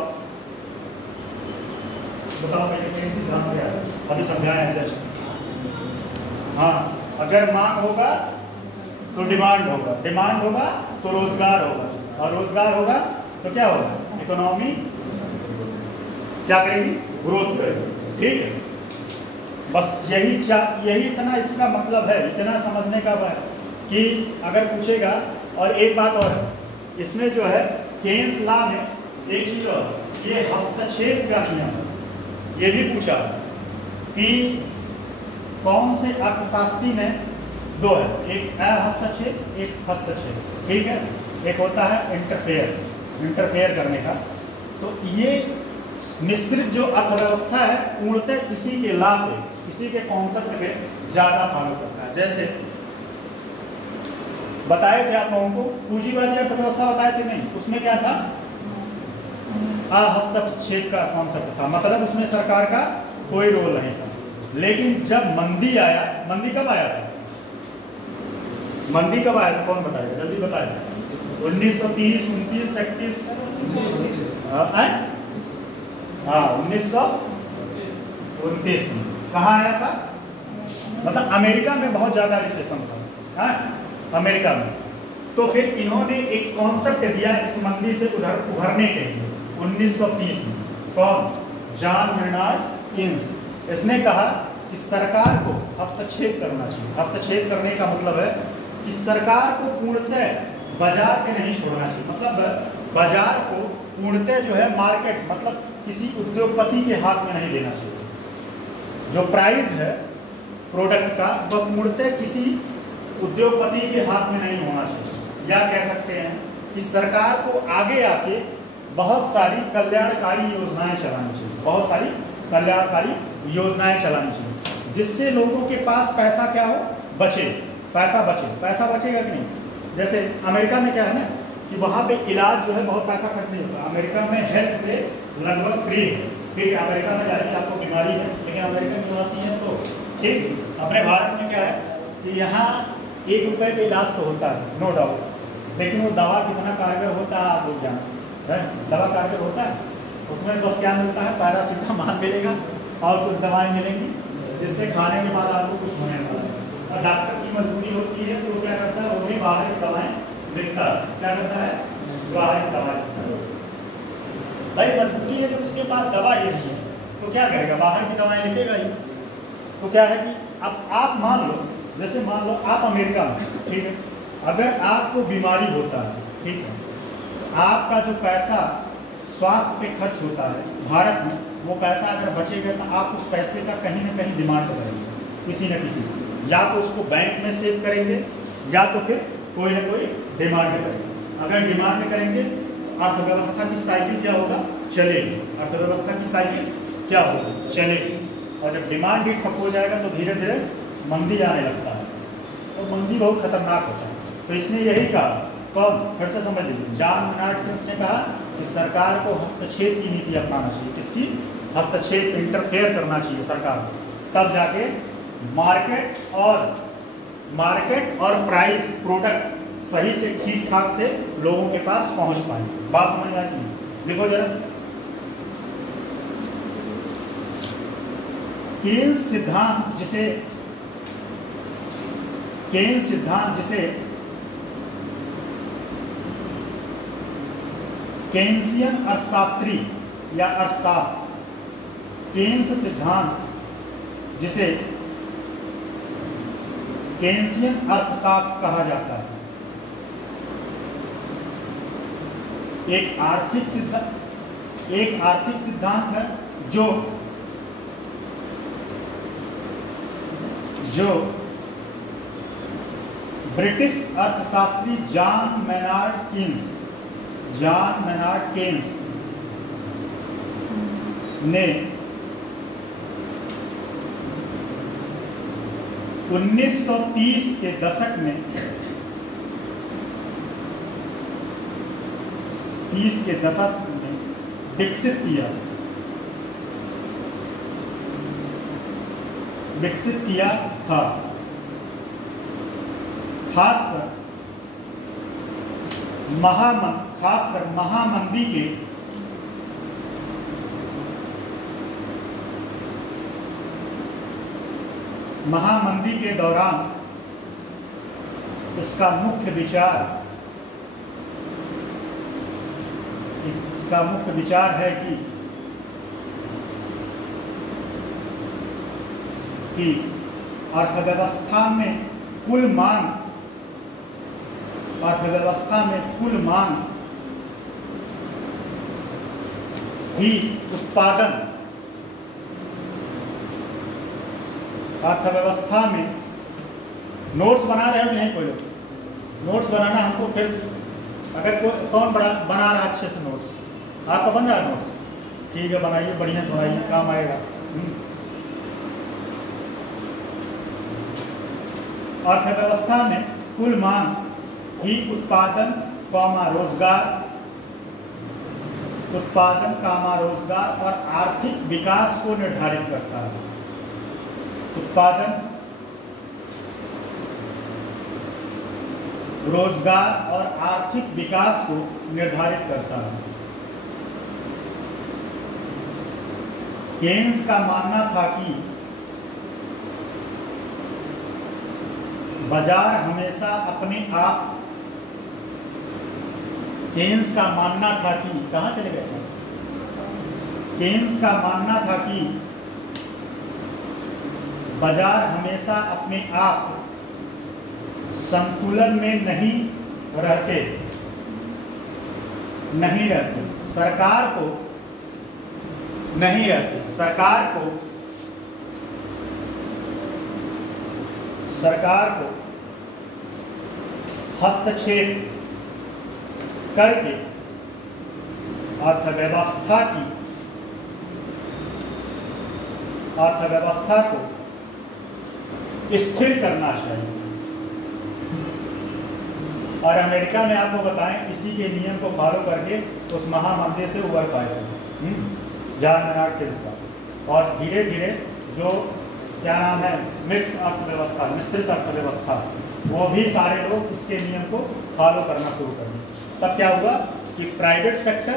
पहले केन्स सिद्धांत क्या है? अभी समझाया है जस्ट। हाँ, अगर मांग होगा तो डिमांड होगा, डिमांड होगा तो रोजगार होगा, और रोजगार होगा तो क्या होगा, इकोनॉमी क्या करेगी, ग्रोथ करेगी। ठीक है, बस यही इतना इसका मतलब है, इतना समझने का है कि अगर पूछेगा। और एक बात और है, इसमें जो है केन्स लॉ में एक चीज और, ये हस्तक्षेप का नियम ये भी पूछा कि कौन से अर्थशास्त्री ने, दो है, एक अहस्तक्षेप एक हस्तक्षेप। ठीक है, एक होता है इंटरफेयर करने का। तो ये मिश्रित जो अर्थव्यवस्था है पूर्णतः इसी के लाभ पे, इसी के कॉन्सेप्ट पे ज्यादा फॉलो करता है। जैसे बताए थे आप लोगों को पूंजीवादी अर्थव्यवस्था बताए थे नहीं, उसमें क्या था, हस्तक्षेप का कॉन्सेप्ट था, मतलब उसमें सरकार का कोई रोल नहीं था। लेकिन जब मंदी आया, मंदी कब आया था, मंदी कब आया था, कौन बताएगा, जल्दी बताएगा। 1930, 29, 31, हाँ 1929 में कहाँ आया था, मतलब अमेरिका में बहुत ज्यादा रिसेशन था, अमेरिका में। तो फिर इन्होंने एक कॉन्सेप्ट दिया इस मंदी से उभरने के लिए 1930 में। कौन, जॉन मेनार्ड कीन्स। इसने कहा कि सरकार को हस्तक्षेप करना चाहिए। हस्तक्षेप करने का मतलब है कि सरकार को पूर्णतः बाजार पे नहीं छोड़ना चाहिए, मतलब बाजार को पूर्णतः जो है मार्केट, मतलब किसी उद्योगपति के हाथ में नहीं देना चाहिए। जो प्राइस है प्रोडक्ट का वह पूर्णतः किसी उद्योगपति के हाथ में नहीं होना चाहिए। या कह सकते हैं कि सरकार को आगे आके बहुत सारी कल्याणकारी योजनाएं चलानी चाहिए, बहुत सारी कल्याणकारी योजनाएं चलानी चाहिए, जिससे लोगों के पास पैसा क्या हो, बचे, पैसा बचे। पैसा बचेगा कि नहीं, जैसे अमेरिका में क्या है ना कि वहाँ पे इलाज जो है बहुत पैसा खर्च नहीं होता। अमेरिका में हेल्थ पे लगभग फ्री है। ठीक है, अमेरिका में जाइए आपको बीमारी है, लेकिन अमेरिका निवासी है तो ठीक। अपने भारत में क्या है कि यहाँ 1 रुपये पे इलाज तो होता है, नो डाउट, लेकिन वो दवा कितना कारगर होता है आप लोग जानते हैं। दवा कारगर होता है, उसमें बस क्या मिलता है, पैरासीटामोल मिलेगा और कुछ दवाएं मिलेंगी जिससे खाने के बाद आपको कुछ होने वाला है। और डॉक्टर की मजबूरी होती है तो वो क्या करता है, वो भी बाहर की दवाएं लिखता है। क्या करता है, बाहर की दवाएं लिखता है। भाई मजबूरी है, जब उसके पास दवा ही नहीं है तो क्या करेगा, बाहर की दवाएं लिखेगा ही। तो क्या है कि अब आप मान लो, जैसे मान लो आप अमेरिका में, ठीक है, अगर आपको बीमारी होता है, ठीक है, आपका जो पैसा स्वास्थ्य पे खर्च होता है भारत में, वो पैसा अगर बचेगा तो आप उस पैसे का कहीं ना कहीं डिमांड करेंगे, किसी न किसी, या तो उसको बैंक में सेव करेंगे या तो फिर कोई ना कोई डिमांड करेंगे। अगर डिमांड करेंगे अर्थव्यवस्था की साइकिल क्या होगा, चलेगी। अर्थव्यवस्था की साइकिल क्या होगी, चलेगी। और जब डिमांड ही ठप हो जाएगा तो धीरे धीरे मंदी आने लगता है, और मंदी बहुत खतरनाक होता है। तो इसने यही कहा, कौन, फिर से समझ लीजिए, जॉन मेनार्ड कीन्स ने कहा कि सरकार को हस्तक्षेप की नीति अपनाना चाहिए। किसकी, हस्तक्षेप, इंटरफेयर करना चाहिए सरकार को, तब जाके मार्केट और प्राइस, प्रोडक्ट सही से ठीक ठाक से लोगों के पास पहुंच पाए। बात समझ में आती है, देखो जरा, केन्स सिद्धांत जिसे केन्सियन अर्थशास्त्री या अर्थशास्त्र, केन्स सिद्धांत जिसे केन्सियन अर्थशास्त्र कहा जाता है, एक आर्थिक सिद्धांत है जो ब्रिटिश अर्थशास्त्री जॉन मेनार्ड कीन्स ने 1930 के दशक में, 30 के दशक में विकसित किया था। खासकर महामंदी के दौरान इसका मुख्य विचार इसका मुख्य विचार है कि अर्थव्यवस्था में कुल मांग ही उत्पादन, अर्थव्यवस्था में नोट्स बना रहे हो कि नहीं कोई लोग? नोट्स बनाना हमको फिर अगर कौन बना रहा अच्छे से नोट्स? आपका बन रहा है नोट्स? ठीक है, बनाइए, बढ़िया से बनाइए, काम आएगा। अर्थव्यवस्था में कुल मांग ही उत्पादन रोजगार और आर्थिक विकास को निर्धारित करता है। उत्पादन, रोजगार और आर्थिक विकास को निर्धारित करता है। केन्स का मानना था कि बाजार हमेशा अपने आप, केन्स का मानना था कि, कहाँ चले गए थे? केन्स का मानना था कि बाजार हमेशा अपने आप संतुलन में नहीं रहते। सरकार को हस्तक्षेप करके अर्थव्यवस्था को स्थिर करना चाहिए। और अमेरिका में आपको बताएं, इसी के नियम को फॉलो करके उस महामंदी से उबर पाए थे जॉन मेनार्ड केन्स का। और धीरे धीरे जो क्या नाम है, मिक्स अर्थव्यवस्था, मिश्रित अर्थव्यवस्था, वो भी सारे लोग इसके नियम को फॉलो करना शुरू कर दिए। तब क्या हुआ कि प्राइवेट सेक्टर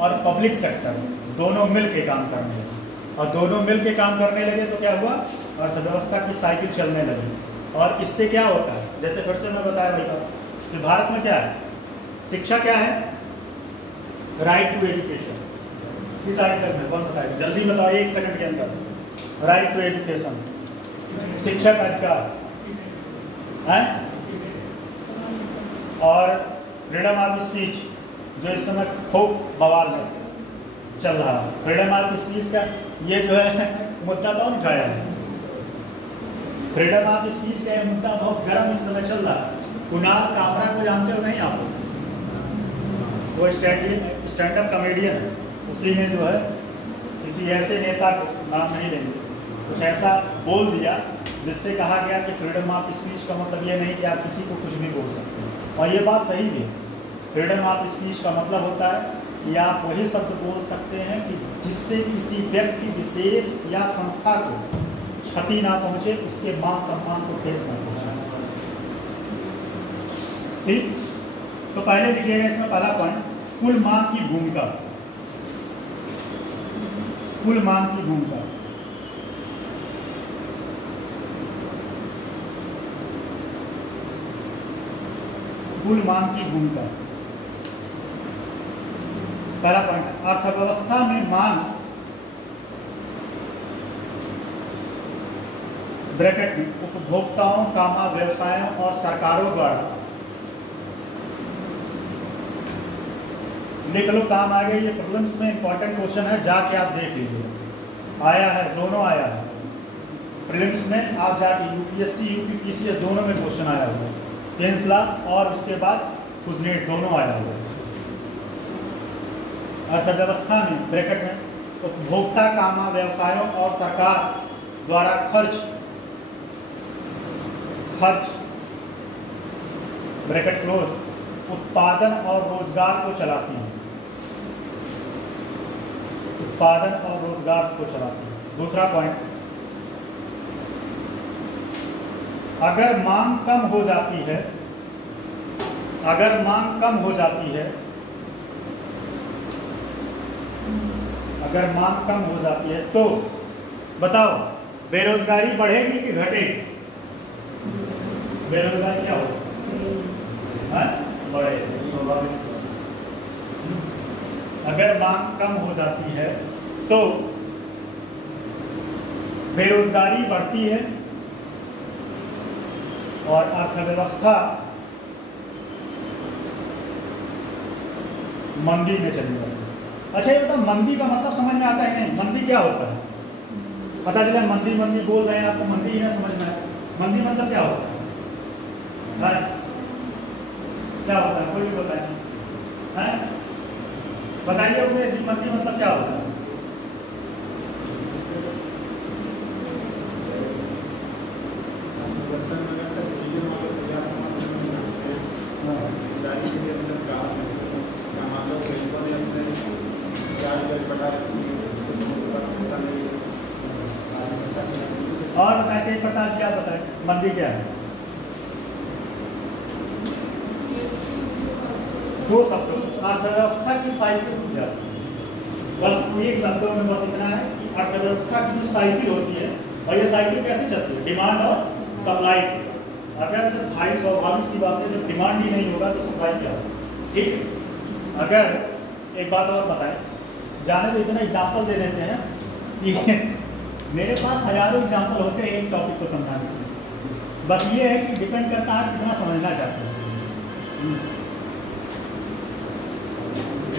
और पब्लिक सेक्टर दोनों मिल के काम करने लगे, और दोनों मिल के काम करने लगे तो क्या हुआ, अर्थव्यवस्था की साइकिल चलने लगी। और इससे क्या होता है, जैसे फिर से मैं बताया भाई कि भारत में क्या है, शिक्षा क्या है, राइट टू एजुकेशन। किस आर्टिकल में, कौन बताएगा, जल्दी बताओ 1 सेकंड के अंदर। राइट टू एजुकेशन, शिक्षा का अधिकार है। और फ्रीडम ऑफ स्पीच, जो इस समय खूब बवाल में चल रहा है, फ्रीडम ऑफ स्पीच का ये जो है मुद्दा कौन उठाया है? फ्रीडम ऑफ स्पीच का मुद्दा बहुत गर्म इस समय चल रहा है। कुणाल कामरा को जानते हो नहीं आप? वो स्टैंड अप कॉमेडियन है। उसी ने जो है किसी ऐसे नेता को, नाम नहीं लेंगे, कुछ ऐसा बोल दिया जिससे कहा गया कि फ्रीडम ऑफ स्पीच का मतलब ये नहीं कि आप किसी को कुछ भी बोल सकते हैं। और ये बात सही भी है। फ्रीडम ऑफ स्पीच का मतलब होता है कि आप वही शब्द बोल सकते हैं कि जिससे किसी व्यक्ति विशेष या संस्था को क्षति ना पहुंचे, उसके मान सम्मान को ठेस न पहुंचे। ठीक, तो पहले लिखिएगा इसमें पहला पॉइंट, कुल मांग की भूमिका। कुल मांग की भूमिका, कुल मांग की भूमिका। पहला पॉइंट, अर्थव्यवस्था में मांग ब्रैकेट में उपभोक्ताओं, व्यवसायों और सरकारों द्वारा, लिख लो, काम आ गया। ये प्रॉब्लम्स में इंपॉर्टेंट क्वेश्चन है, जाके आप देख लीजिए, आया है, दोनों आया है प्रीलिम्स में। आप जाके यूपीएससी यूपीपीसीएस दोनों में क्वेश्चन आया हुआ है, केन्स लॉ और उसके बाद कुजनेट दोनों आया हुआ है। अर्थव्यवस्था में ब्रैकेट में उपभोक्ता, व्यवसायों और सरकार द्वारा खर्च ब्रैकेट क्लोज, उत्पादन और रोजगार को चलाती हैं। उत्पादन और रोजगार को चलाती है। दूसरा पॉइंट, अगर मांग कम हो जाती है, अगर मांग कम हो जाती है, अगर मांग कम हो जाती है तो बताओ बेरोजगारी बढ़ेगी कि घटेगी? बेरोजगारी क्या होगी? बढ़ेगी। अगर मांग कम हो जाती है तो बेरोजगारी बढ़ती है और अर्थव्यवस्था मंदी में चली जाती है। अच्छा ये बताओ, मंदी का मतलब समझ में आता है नहीं? मंदी क्या होता है? पता चला मंदी मंदी बोल रहे हैं, आपको मंदी ही ना समझ में आए। मंदी मतलब क्या होता है? क्या होता है? कोई भी बताइए, बताइए अपने मंदी मतलब क्या होता है? और बताए कई प्रकार क्या बताए मंदी क्या है? दो शब्दों, अर्थव्यवस्था की साइकिल हो जाती है। बस एक शब्दों में बस इतना है कि अर्थव्यवस्था की जो साइकिल होती है, और ये साइकिल कैसे चलती है? डिमांड और सप्लाई। अगर भाई स्वाभाविक सी बात है, जब डिमांड ही नहीं होगा तो सप्लाई क्या होगा? ठीक है। अगर एक बात और बताएं, जाने तो इतना एग्जाम्पल दे देते हैं कि मेरे पास हजारों एग्जाम्पल होते हैं एक टॉपिक को समझाने के। बस ये है कि डिपेंड करता है कितना समझना चाहते हैं।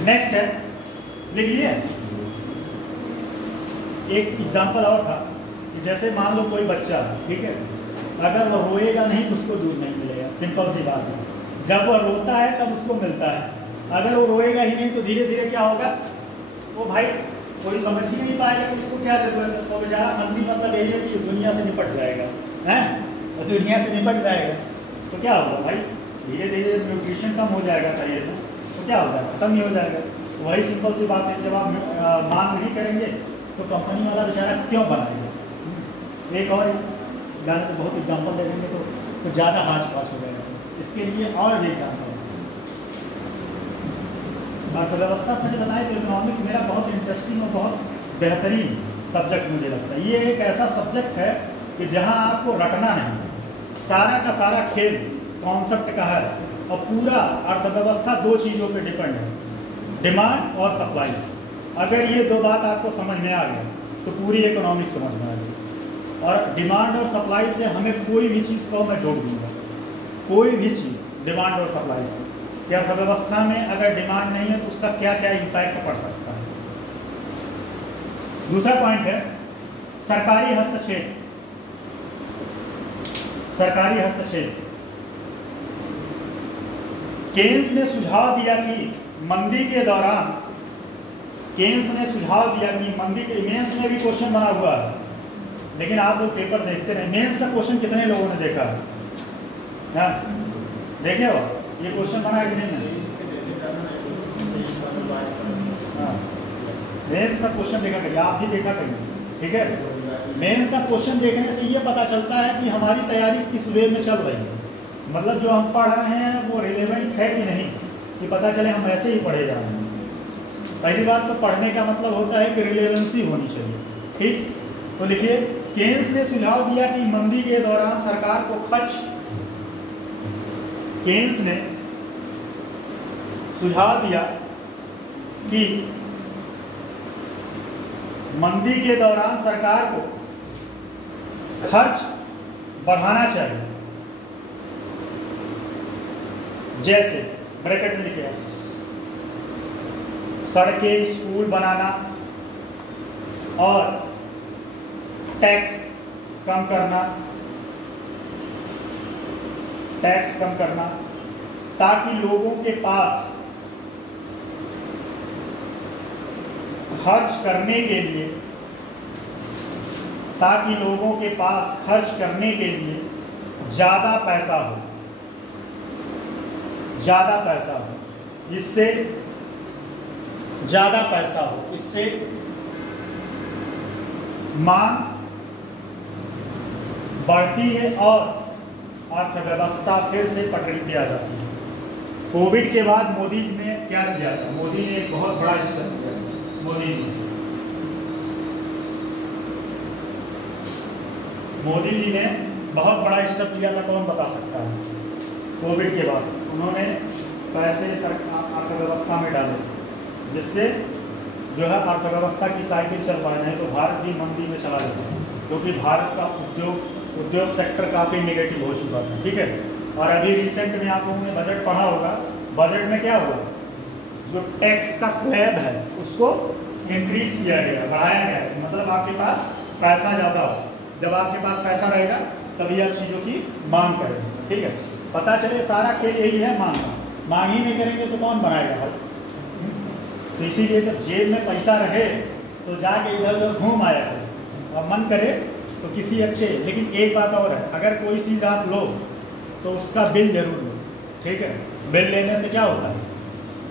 नेक्स्ट है, लिखिए एक एग्जाम्पल और था कि जैसे मान लो कोई बच्चा, ठीक है, अगर वह रोएगा नहीं तो उसको दूध नहीं मिलेगा। सिंपल सी बात है। जब वह रोता है तब उसको मिलता है। अगर वो रोएगा ही नहीं तो धीरे धीरे क्या होगा? वो भाई कोई समझ ही नहीं पाएगा कि इसको क्या जरूरत है। वो बेचारा मंदी मतलब यही है कि दुनिया से निपट जाएगा, हैं? और दुनिया से निपट जाएगा तो क्या होगा भाई? धीरे धीरे न्यूट्रिशन कम हो जाएगा शरीर में, तो क्या होगा? खत्म ही हो जाएगा। वही सिंपल सी बात है, जब आप मांग नहीं करेंगे तो कंपनी वाला बेचारा क्यों बनाएगा? एक और जाने तो बहुत एग्जाम्पल दे देंगे तो ज़्यादा हाथ पास हो जाएगा। इसके लिए और भी एग्जाम्पल, अर्थव्यवस्था से बताएं तो इकोनॉमिक्स मेरा बहुत इंटरेस्टिंग और बहुत बेहतरीन सब्जेक्ट मुझे लगता है। ये एक ऐसा सब्जेक्ट है कि जहां आपको रटना नहीं, सारा का सारा खेल कॉन्सेप्ट का है। और पूरा अर्थव्यवस्था दो चीज़ों पे डिपेंड है, डिमांड और सप्लाई। अगर ये दो बात आपको समझ में आ गया तो पूरी इकोनॉमिक्स समझ में आ गई। और डिमांड और सप्लाई से हमें कोई भी चीज़ को मैं जोड़ दूँगा, कोई भी चीज़ डिमांड और सप्लाई से कि अर्थव्यवस्था में अगर डिमांड नहीं है तो उसका क्या क्या इम्पैक्ट पड़ सकता है। दूसरा पॉइंट है सरकारी हस्तक्षेप। सरकारी हस्तक्षेप, केन्स ने सुझाव दिया कि मंदी के दौरान, केन्स ने सुझाव दिया कि मंदी के, मेंस में भी क्वेश्चन बना हुआ है लेकिन आप लोग पेपर देखते रहे। मेंस का क्वेश्चन कितने लोगों ने देखा है? देखे हो ये क्वेश्चन बना है कि नहीं? मेंस का क्वेश्चन देखा करिए, आप भी देखा करिए, ठीक है। मेंस का क्वेश्चन देखने से ये पता चलता है कि हमारी तैयारी किस वे में चल रही है। मतलब जो हम पढ़ रहे हैं वो रिलेवेंट है कि नहीं, कि पता चले हम ऐसे ही पढ़े जा रहे हैं। पहली बात तो पढ़ने का मतलब होता है कि रिलेवेंसी होनी चाहिए, ठीक। तो लिखिए, केन्स ने सुझाव दिया कि मंदी के दौरान सरकार को खर्च, केन्स ने सुझाव दिया कि मंदी के दौरान सरकार को खर्च बढ़ाना चाहिए। जैसे ब्रैकेट में लिखे सड़कें, स्कूल बनाना और टैक्स कम करना, टैक्स कम करना ताकि लोगों के पास खर्च करने के लिए, ताकि लोगों के पास खर्च करने के लिए ज़्यादा पैसा हो, ज़्यादा पैसा हो, इससे ज़्यादा पैसा हो, इससे मांग बढ़ती है और अर्थव्यवस्था फिर से पटरी पे आ जाती है। कोविड के बाद मोदी ने क्या किया था? मोदी ने एक बहुत बड़ा स्टेप किया। मोदी जी ने बहुत बड़ा स्टेप लिया था। कौन बता सकता है? कोविड के बाद उन्होंने पैसे अर्थव्यवस्था में डाले, जिससे जो है अर्थव्यवस्था की साइकिल चल पाए, नहीं तो भारत भी मंदी में चला जाता है, क्योंकि भारत का उद्योग सेक्टर काफ़ी नेगेटिव हो चुका था। ठीक है, और अभी रिसेंट में आप लोगों ने बजट पढ़ा होगा, बजट में क्या हुआ, जो टैक्स का स्लैब है उसको इंक्रीज किया गया, बढ़ाया गया, मतलब आपके पास पैसा ज़्यादा हो। जब आपके पास पैसा रहेगा तभी आप चीज़ों की मांग करेंगे। ठीक है, पता चले सारा खेल यही है मांग का, मांग ही नहीं करेंगे तो कौन बनाएगा भाई। तो इसीलिए जब जेब में पैसा रहे तो जाके इधर उधर घूम आया करें, और मन करे तो किसी अच्छे, लेकिन एक बात और है, अगर कोई चीज़ आप लो तो उसका बिल जरूर लो। ठीक है, बिल लेने से क्या होता है,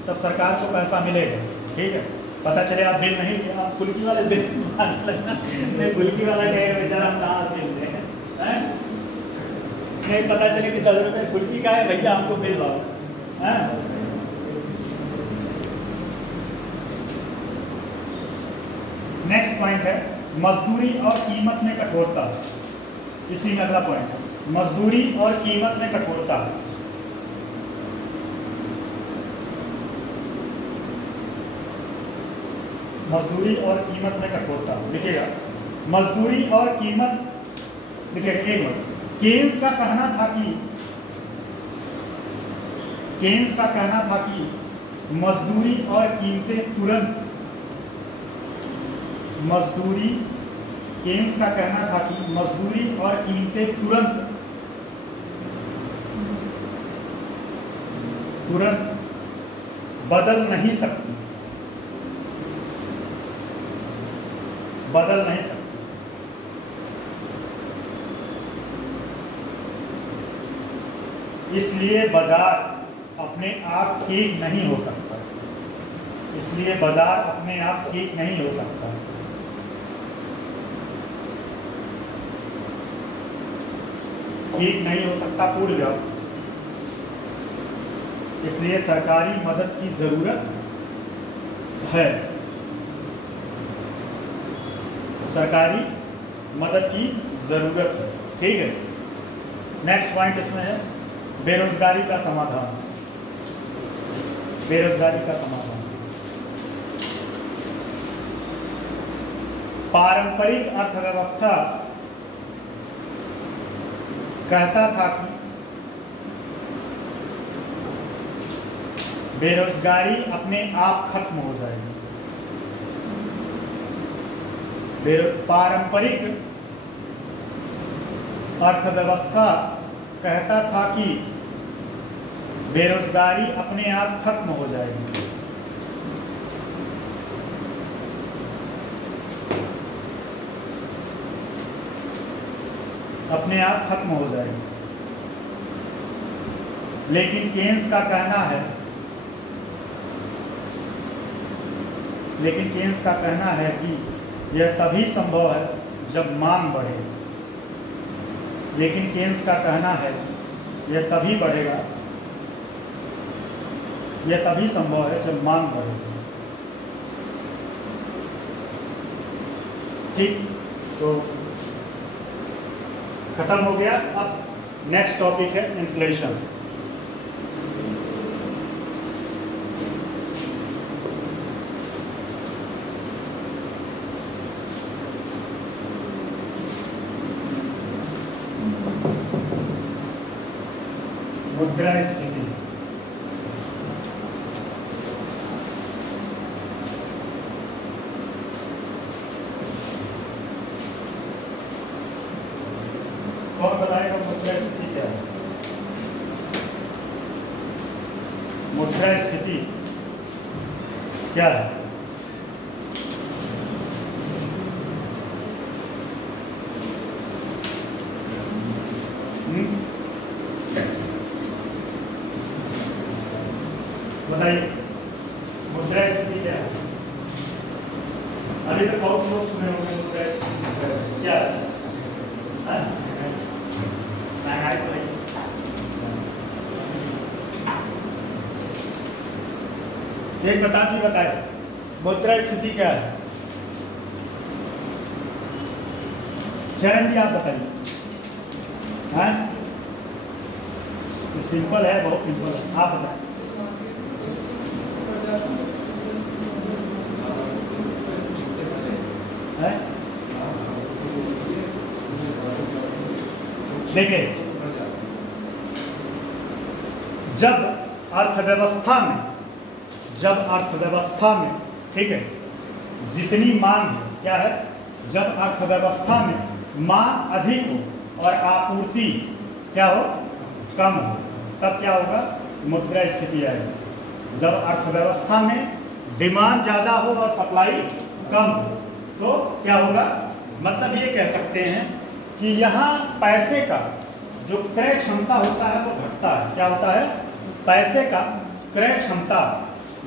तब सरकार को पैसा मिलेगा। ठीक है, पता चले आप बिल नहीं लिए, आप फुल्की वाले बिल नहीं, फुल्की वाला कहेगा बेचारा हम कहाँ बिल दें, नहीं पता चले कि 10 रुपये फुल्की का है, भैया हमको बिल लाओ। नेक्स्ट पॉइंट है मजदूरी और कीमत में कठोरता। इसी में अगला पॉइंट है मजदूरी और कीमत में कठोरता। मजदूरी और कीमत में कठोरता लिखिएगा, मजदूरी और कीमत लिखिएगा। एक मिनट, केन्स का कहना था कि मजदूरी और कीमतें तुरंत, केन्स का कहना था कि मजदूरी और कीमतें तुरंत बदल नहीं सकती। इसलिए बाजार अपने आप ठीक नहीं हो सकता। पूर्ण जाओ। इसलिए सरकारी मदद की जरूरत है। ठीक है, नेक्स्ट पॉइंट इसमें है बेरोजगारी का समाधान। पारंपरिक अर्थव्यवस्था कहता था कि बेरोजगारी अपने आप खत्म हो जाएगी। पारंपरिक अर्थव्यवस्था कहता था कि बेरोजगारी अपने आप खत्म हो जाएगी। लेकिन केन्स का कहना है कि यह तभी संभव है जब मांग बढ़े। यह तभी संभव है जब मांग बढ़े। ठीक, तो खत्म हो गया। अब नेक्स्ट टॉपिक है इन्फ्लेशन। मुद्रास्फीति। कौन बताएगा मुद्रास्फीति क्या है? मुद्रास्फीति क्या है? बताइए, मुद्रास्फीति क्या है? अभी तक बहुत लोग सुने होंगे मुद्रास्फीति क्या है? एक बताए मुद्रास्फीति क्या है? चरण जी आप बताइए। सिंपल है, बहुत सिंपल है, आप बताएं। देखिए, जब अर्थव्यवस्था में ठीक है जितनी मांग है, क्या है, जब अर्थव्यवस्था में मांग अधिक हो और आपूर्ति क्या हो, कम हो, तब क्या होगा, मुद्रास्फीति आएगी। जब अर्थव्यवस्था में डिमांड ज़्यादा हो और सप्लाई कम हो तो क्या होगा, मतलब ये कह सकते हैं कि यहाँ पैसे का जो क्रय क्षमता होता है वो घटता है। क्या होता है, पैसे का क्रय क्षमता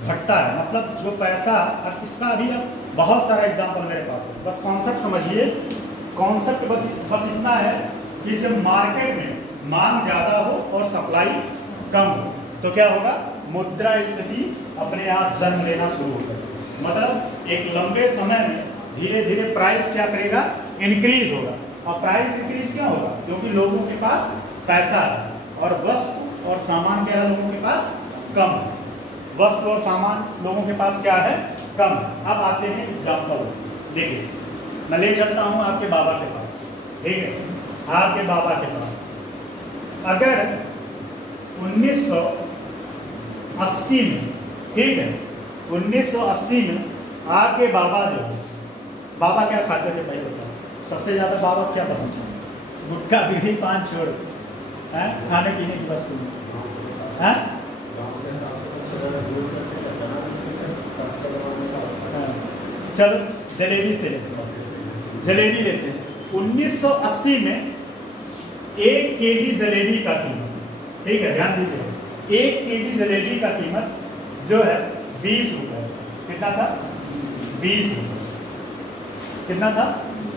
घटता है। मतलब जो पैसा, अब इसका अभी अब बहुत सारा एग्जाम्पल मेरे पास है, बस कॉन्सेप्ट समझिए। कॉन्सेप्ट बस इतना है कि जब मार्केट में मांग ज़्यादा हो और सप्लाई कम हो तो क्या होगा, मुद्रास्फीति अपने आप जन्म लेना शुरू होगा। मतलब एक लंबे समय में धीरे धीरे प्राइस क्या करेगा, इंक्रीज होगा। और प्राइस इंक्रीज क्या होगा, क्योंकि लोगों के पास पैसा है और वस्तु और सामान क्या है, लोगों के पास कम है। वस्तु और सामान लोगों के पास क्या है, कम। अब आते हैं एग्जाम्पल। देखिए, मैं ले चलता हूँ आपके बाबा के पास, ठीक है, आपके बाबा के पास अगर 1980 में, ठीक है, 1980 में आपके बाबा जो है, बाबा क्या खाते थे पहले बताओ, सबसे ज़्यादा बाबा क्या पसंद है, गुटखा बीड़ी पान छोड़ खाने पीने की वस्तु है। चलो जलेबी से लेते हैं, जलेबी लेते हैं। 1980 में 1 केजी जलेबी का कीमत, ठीक है, ध्यान दीजिए, 1 केजी जलेबी का कीमत जो है 20 रुपये। कितना था, 20 रुपये। कितना था,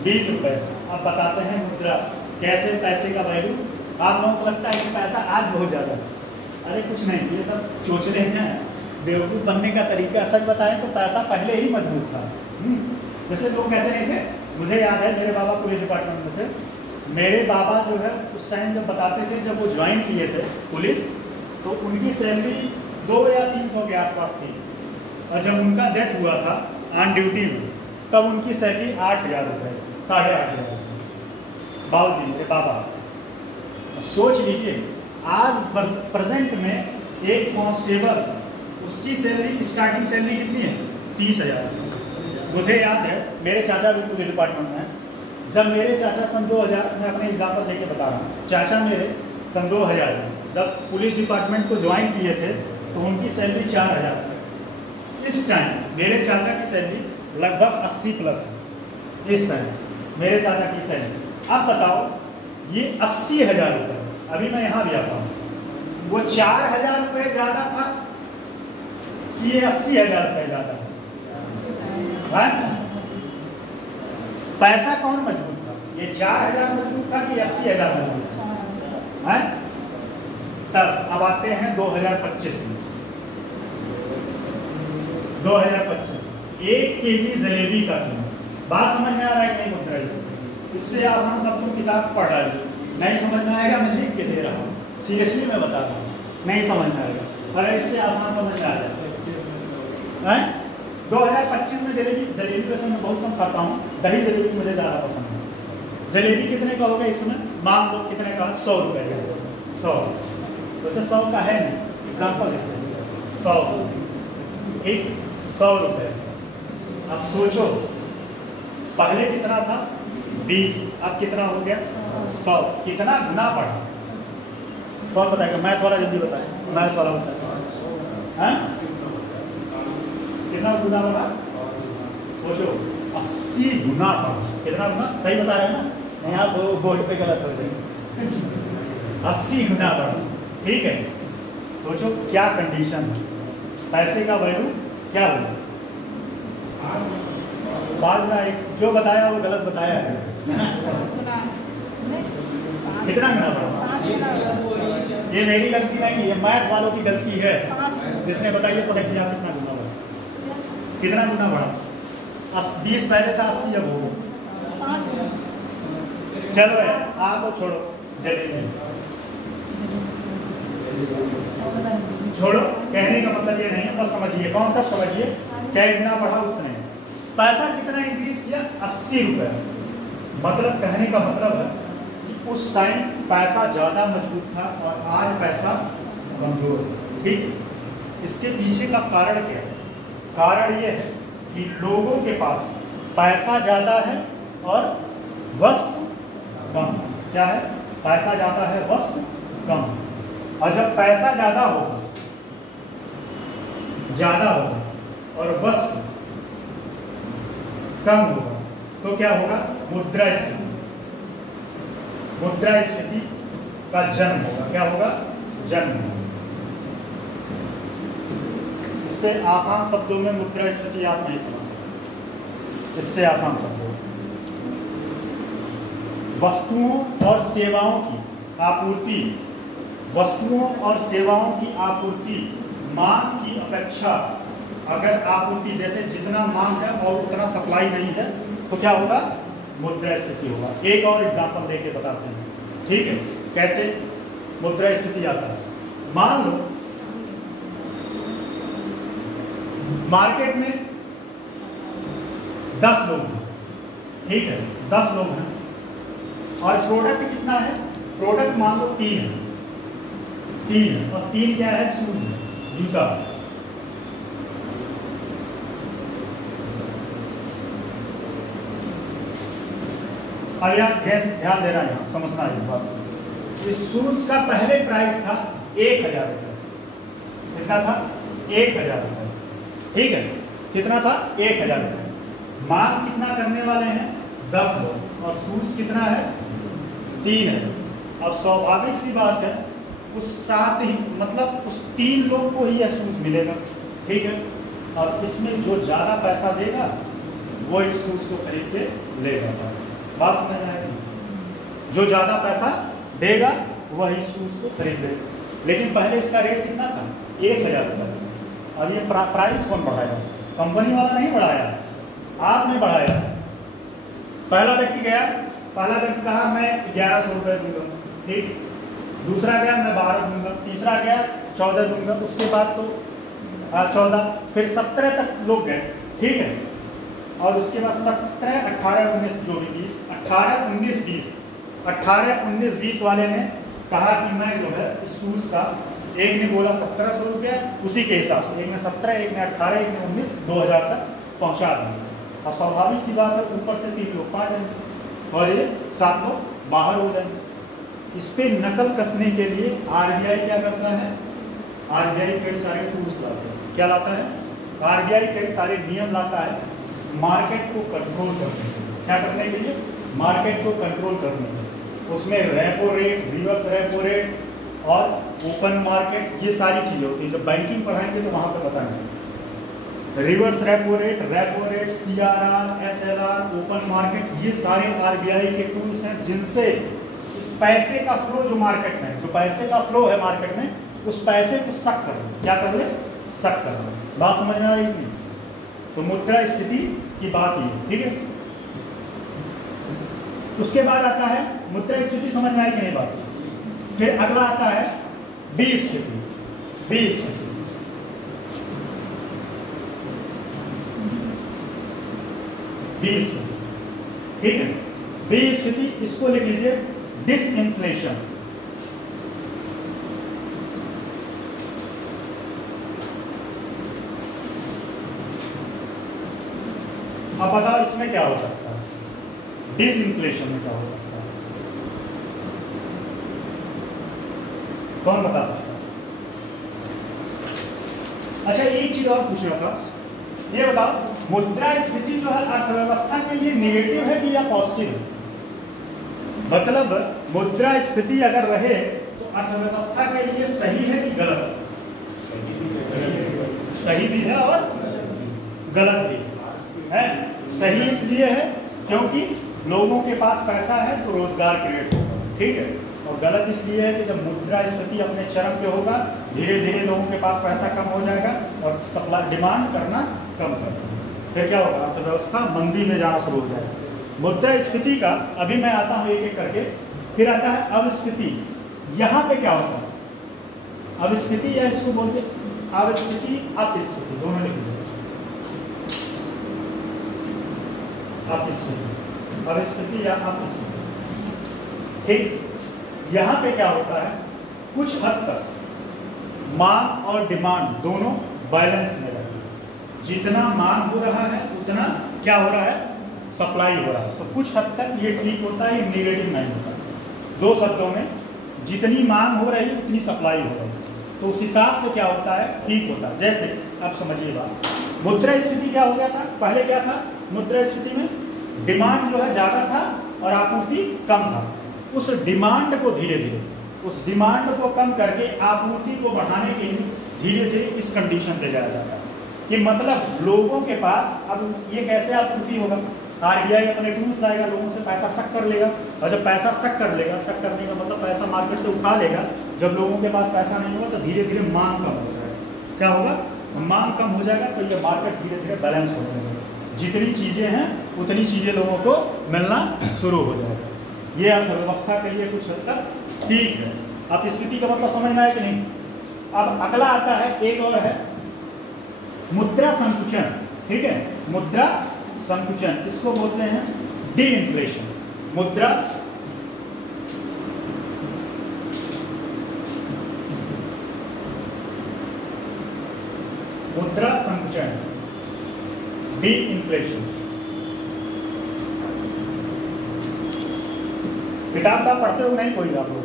20 रुपये। अब बताते हैं मुद्रा, कैसे पैसे का वैल्यू। आप लोगों को लगता है कि पैसा आज बहुत ज़्यादा है, अरे कुछ नहीं, ये सब चोचले हैं, बेवकूफ़ बनने का तरीका। सच बताएं तो पैसा पहले ही मजबूत था। जैसे लोग कहते नहीं थे, मुझे याद है मेरे बाबा पुलिस डिपार्टमेंट में थे। मेरे बाबा जो है उस टाइम जब बताते थे, जब वो ज्वाइन किए थे पुलिस, तो उनकी सैलरी 2 या 300 के आसपास थी। और जब उनका डेथ हुआ था ऑन ड्यूटी में, तब उनकी सैलरी 8,000 रुपये, 8,500। बाबूजी मेरे बाबा, सोच लीजिए आज प्रेजेंट में एक कांस्टेबल, उसकी सैलरी, स्टार्टिंग सैलरी कितनी है, 30,000। मुझे याद है मेरे चाचा भी पुलिस डिपार्टमेंट में हैं। जब मेरे चाचा सन 2000, मैं अपने एग्जाम्पल देके बता रहा हूँ, चाचा मेरे सन 2000 में जब पुलिस डिपार्टमेंट को ज्वाइन किए थे तो उनकी सैलरी 4,000 थी। इस टाइम मेरे चाचा की सैलरी लगभग 80 प्लस है। इस टाइम मेरे चाचा की सैलरी, अब बताओ ये 80,000 रुपये। अभी मैं यहाँ भी आता हूँ, वो 4,000 रुपये ज़्यादा था कि ये 80,000 रुपये ज़्यादा है? पैसा कौन मजबूत था, ये 4,000 मजबूत था कि 80,000 मजबूत था? तब अब आते हैं 2025 में। 2025 1 केजी जलेबी का कीमत, बात समझ में आ रहा है कि नहीं मुद्रा से? इससे आसान सब तुम किताब पढ़ रहे हो, नहीं समझ में आएगा मैं लिख के दे रहा हूँ, सीरियसली मैं बता रहा हूँ, नहीं समझ में आएगा। अगर इससे आसान समझ में आ जाए 2025 में जलेबी वैसे मैं बहुत कम खाता हूँ, दही जलेबी मुझे ज़्यादा पसंद है। जलेबी कितने का होगा इसमें, मान लो कितने का, 100 रुपये का। 100 वैसे 100 का है नहीं, एग्जाम्पल है 100, एक 100 रुपये। अब सोचो पहले कितना था, 20, अब कितना हो गया 100, कितना गुना बढ़ा? कौन बताएगा, मैथ वाला जल्दी बताए, मैथ वाला बताए, कितना गुना बढ़ा? सोचो 80 गुना बढ़ा। कितना गुना, सही बता रहे हैं ना, नहीं आप बोर्ड पे गलत हो जाएंगे। 80 गुना बढ़ा, ठीक है। सोचो क्या कंडीशन है, पैसे का वैल्यू क्या होगा? बाद में जो बताया वो गलत बताया है। कितना गुना बढ़ा? ये मेरी गलती नहीं है, मैथ वालों की गलती है। जिसने बताइए तो देखिए आप कितना गुना बढ़ा, कितना गुना बढ़ा? 20 पहले था, 80 अब हो गया। चलो आप छोड़ो, जलेबी छोड़ो, कहने का मतलब ये नहीं है, बस समझिए कॉन्सेप्ट समझिए, क्या गुना बढ़ा उसने, पैसा कितना इंक्रीज किया, 80 रुपये। मतलब कहने का मतलब है कि उस टाइम पैसा ज़्यादा मजबूत था और आज पैसा कमजोर है। ठीक, इसके पीछे का कारण क्या है? कारण ये है कि लोगों के पास पैसा ज़्यादा है और वस्तु कम। क्या है? पैसा ज़्यादा है, वस्तु कम। और जब पैसा ज़्यादा होगा और वस्तु कम होगा तो क्या होगा? मुद्रास्फीति। मुद्रास्फीति का जन्म होगा। क्या होगा? जन्म होगा। इससे आसान शब्दों में मुद्रास्फीति आप नहीं समझ सकते। इससे आसान शब्दों में वस्तुओं और सेवाओं की आपूर्ति, वस्तुओं और सेवाओं की आपूर्ति मांग की अपेक्षा, अगर आपूर्ति जैसे जितना मांग है और उतना सप्लाई नहीं है तो क्या होगा? मुद्रास्फीति होगा। एक और एग्जांपल देके बताते हैं। ठीक है, कैसे मुद्रास्फीति आता है? मान लो मार्केट में 10 लोग हैं। ठीक है, 10 लोग हैं और प्रोडक्ट कितना है? प्रोडक्ट मान लो 3 है। 3 है और 3 क्या है? शूज है, जूता। अब यार ध्यान देना, यहाँ समझना है इस बात को। इस शूज का पहले प्राइस था 1000 रुपये। कितना था? 1000 रुपये। ठीक है, कितना था? 1000 रुपये। मांग कितना करने वाले हैं? 10 लोग और शूज कितना है? 3 है। अब स्वाभाविक सी बात है उस साथ ही मतलब उस 3 लोग को ही यह शूज मिलेगा। ठीक है, और इसमें जो ज़्यादा पैसा देगा वो इस शूज को खरीद के ले जाता है। बात समझ में आएगी? जो ज़्यादा पैसा देगा वह इस शूज को खरीद लेगा। लेकिन पहले इसका रेट कितना था? 1000 रुपये। और ये प्राइस कौन बढ़ाया? कंपनी वाला नहीं बढ़ाया, आपने बढ़ाया। पहला व्यक्ति गया, पहला व्यक्ति कहा मैं 1100 रुपये दूंगा। ठीक, दूसरा गया मैं 12 दूंगा, तीसरा गया 14 दूंगा, उसके बाद तो 14, फिर 17 तक लोग गए। ठीक है, और उसके बाद 17, 18, 19 जो भी 20, 18, 19, 20, 18, 19, 20 वाले ने कहा कि मैं जो है इस शूज़ का, एक ने बोला 1700 रुपया उसी के हिसाब से, एक ने 17, एक ने 18, एक ने 19, 2000 तक पहुंचा देंगे। अब स्वाभाविक सी बात है ऊपर से 3 लोग पा जाएंगे और ये 7 लोग बाहर हो जाएंगे। इस पे नकल कसने के लिए आरबीआई क्या करता है? आरबीआई कई सारे टूल्स लाता है। क्या लाता है? आरबीआई कई सारे नियम लाता है इस मार्केट को कंट्रोल करने के लिए। क्या करने के लिए? मार्केट को कंट्रोल करने के लिए। उसमें repo rate, reverse repo rate और ओपन मार्केट, ये सारी चीज़ें होती हैं। जब बैंकिंग पढ़ाएंगे तो वहाँ पर बताएंगे। Reverse repo rate, CRR, SLR, open market, ये सारे आरबीआई के टूल्स हैं जिनसे इस पैसे का फ्लो जो मार्केट में, जो पैसे का फ्लो है मार्केट में, उस पैसे को सक कर दो। क्या कर ले? सक कर दो। बात समझ में आ रही है? तो मुद्रास्फीति की बात ये, ठीक है। उसके बाद आता है मुद्रास्फीति, समझ में आई कि नहीं बात? फिर अगला आता है विस्फीति। विस्फीति ठीक है। विस्फीति, इसको लिख लीजिए डिसइंफ्लेशन। अब बताओ इसमें क्या हो सकता है? डिसइंफ्लेशन में क्या हो सकता है? कौन बता सकता है? अच्छा, एक चीज और पूछ रहा था, ये बताओ मुद्रास्फीति जो है अर्थव्यवस्था के लिए नेगेटिव है कि या पॉजिटिव है? मतलब मुद्रास्फीति अगर रहे तो अर्थव्यवस्था के लिए सही है कि गलत? सही भी है और गलत भी है। सही इसलिए है क्योंकि लोगों के पास पैसा है तो रोजगार क्रिएट होगा, ठीक है। और गलत इसलिए है कि जब मुद्रास्फीति अपने चरम पे होगा, धीरे धीरे लोगों के पास पैसा कम हो जाएगा और सप्लाई डिमांड करना कम कर देगा, फिर क्या होगा? अर्थव्यवस्था मंदी में जाना शुरू हो जाएगा। मुद्रास्फीति का अभी मैं आता हूँ एक एक करके। फिर आता है अविस्फीति। यहाँ पे क्या होता है? अविस्फीति या इसको बोलते अविस्फीति, अपस्फीति, दोनों लिख लीजिए। अपस्फीति, अविस्फीति या अपस्फीति, ठीक। यहाँ पे क्या होता है, कुछ हद तक मांग और डिमांड दोनों बैलेंस में रहती है। जितना मांग हो रहा है उतना क्या हो रहा है, सप्लाई हो रहा है। तो कुछ हद तक ये ठीक होता है, ये नेगेटिव नहीं होता। दो शब्दों में, जितनी मांग हो रही उतनी सप्लाई हो रही, तो उस हिसाब से क्या होता है, ठीक होता है। जैसे अब समझिए बात, मुद्रास्फीति क्या हो गया था, पहले क्या था मुद्रास्फीति में, डिमांड जो है ज़्यादा था और आपूर्ति कम था। उस डिमांड को धीरे धीरे, उस डिमांड को कम करके आपूर्ति को बढ़ाने के लिए धीरे धीरे इस कंडीशन पे जाया जाता है कि मतलब लोगों के पास, अब ये कैसे आपूर्ति होगा, आरबीआई अपने टूल्स लाएगा, लोगों से पैसा सक कर लेगा, और जब पैसा सक कर लेगा, सक करने का मतलब पैसा मार्केट से उठा लेगा। जब लोगों के पास पैसा नहीं होगा तो धीरे धीरे मांग कम हो जाएगा। क्या होगा, मांग कम हो जाएगा तो ये मार्केट धीरे धीरे बैलेंस हो जाएगा। जितनी चीज़ें हैं उतनी चीज़ें लोगों को मिलना शुरू हो जाएगा। ये अर्थव्यवस्था के लिए कुछ हद तक ठीक है। अब स्थिति का मतलब समझ में आया कि नहीं। अब अगला आता है, एक और है मुद्रा संकुचन। ठीक है, मुद्रा संकुचन, इसको बोलते हैं डी इन्फ्लेशन। मुद्रा संकुचन, डी इन्फ्लेशन। किताब का पढ़ते हो नहीं कोई आप लोग?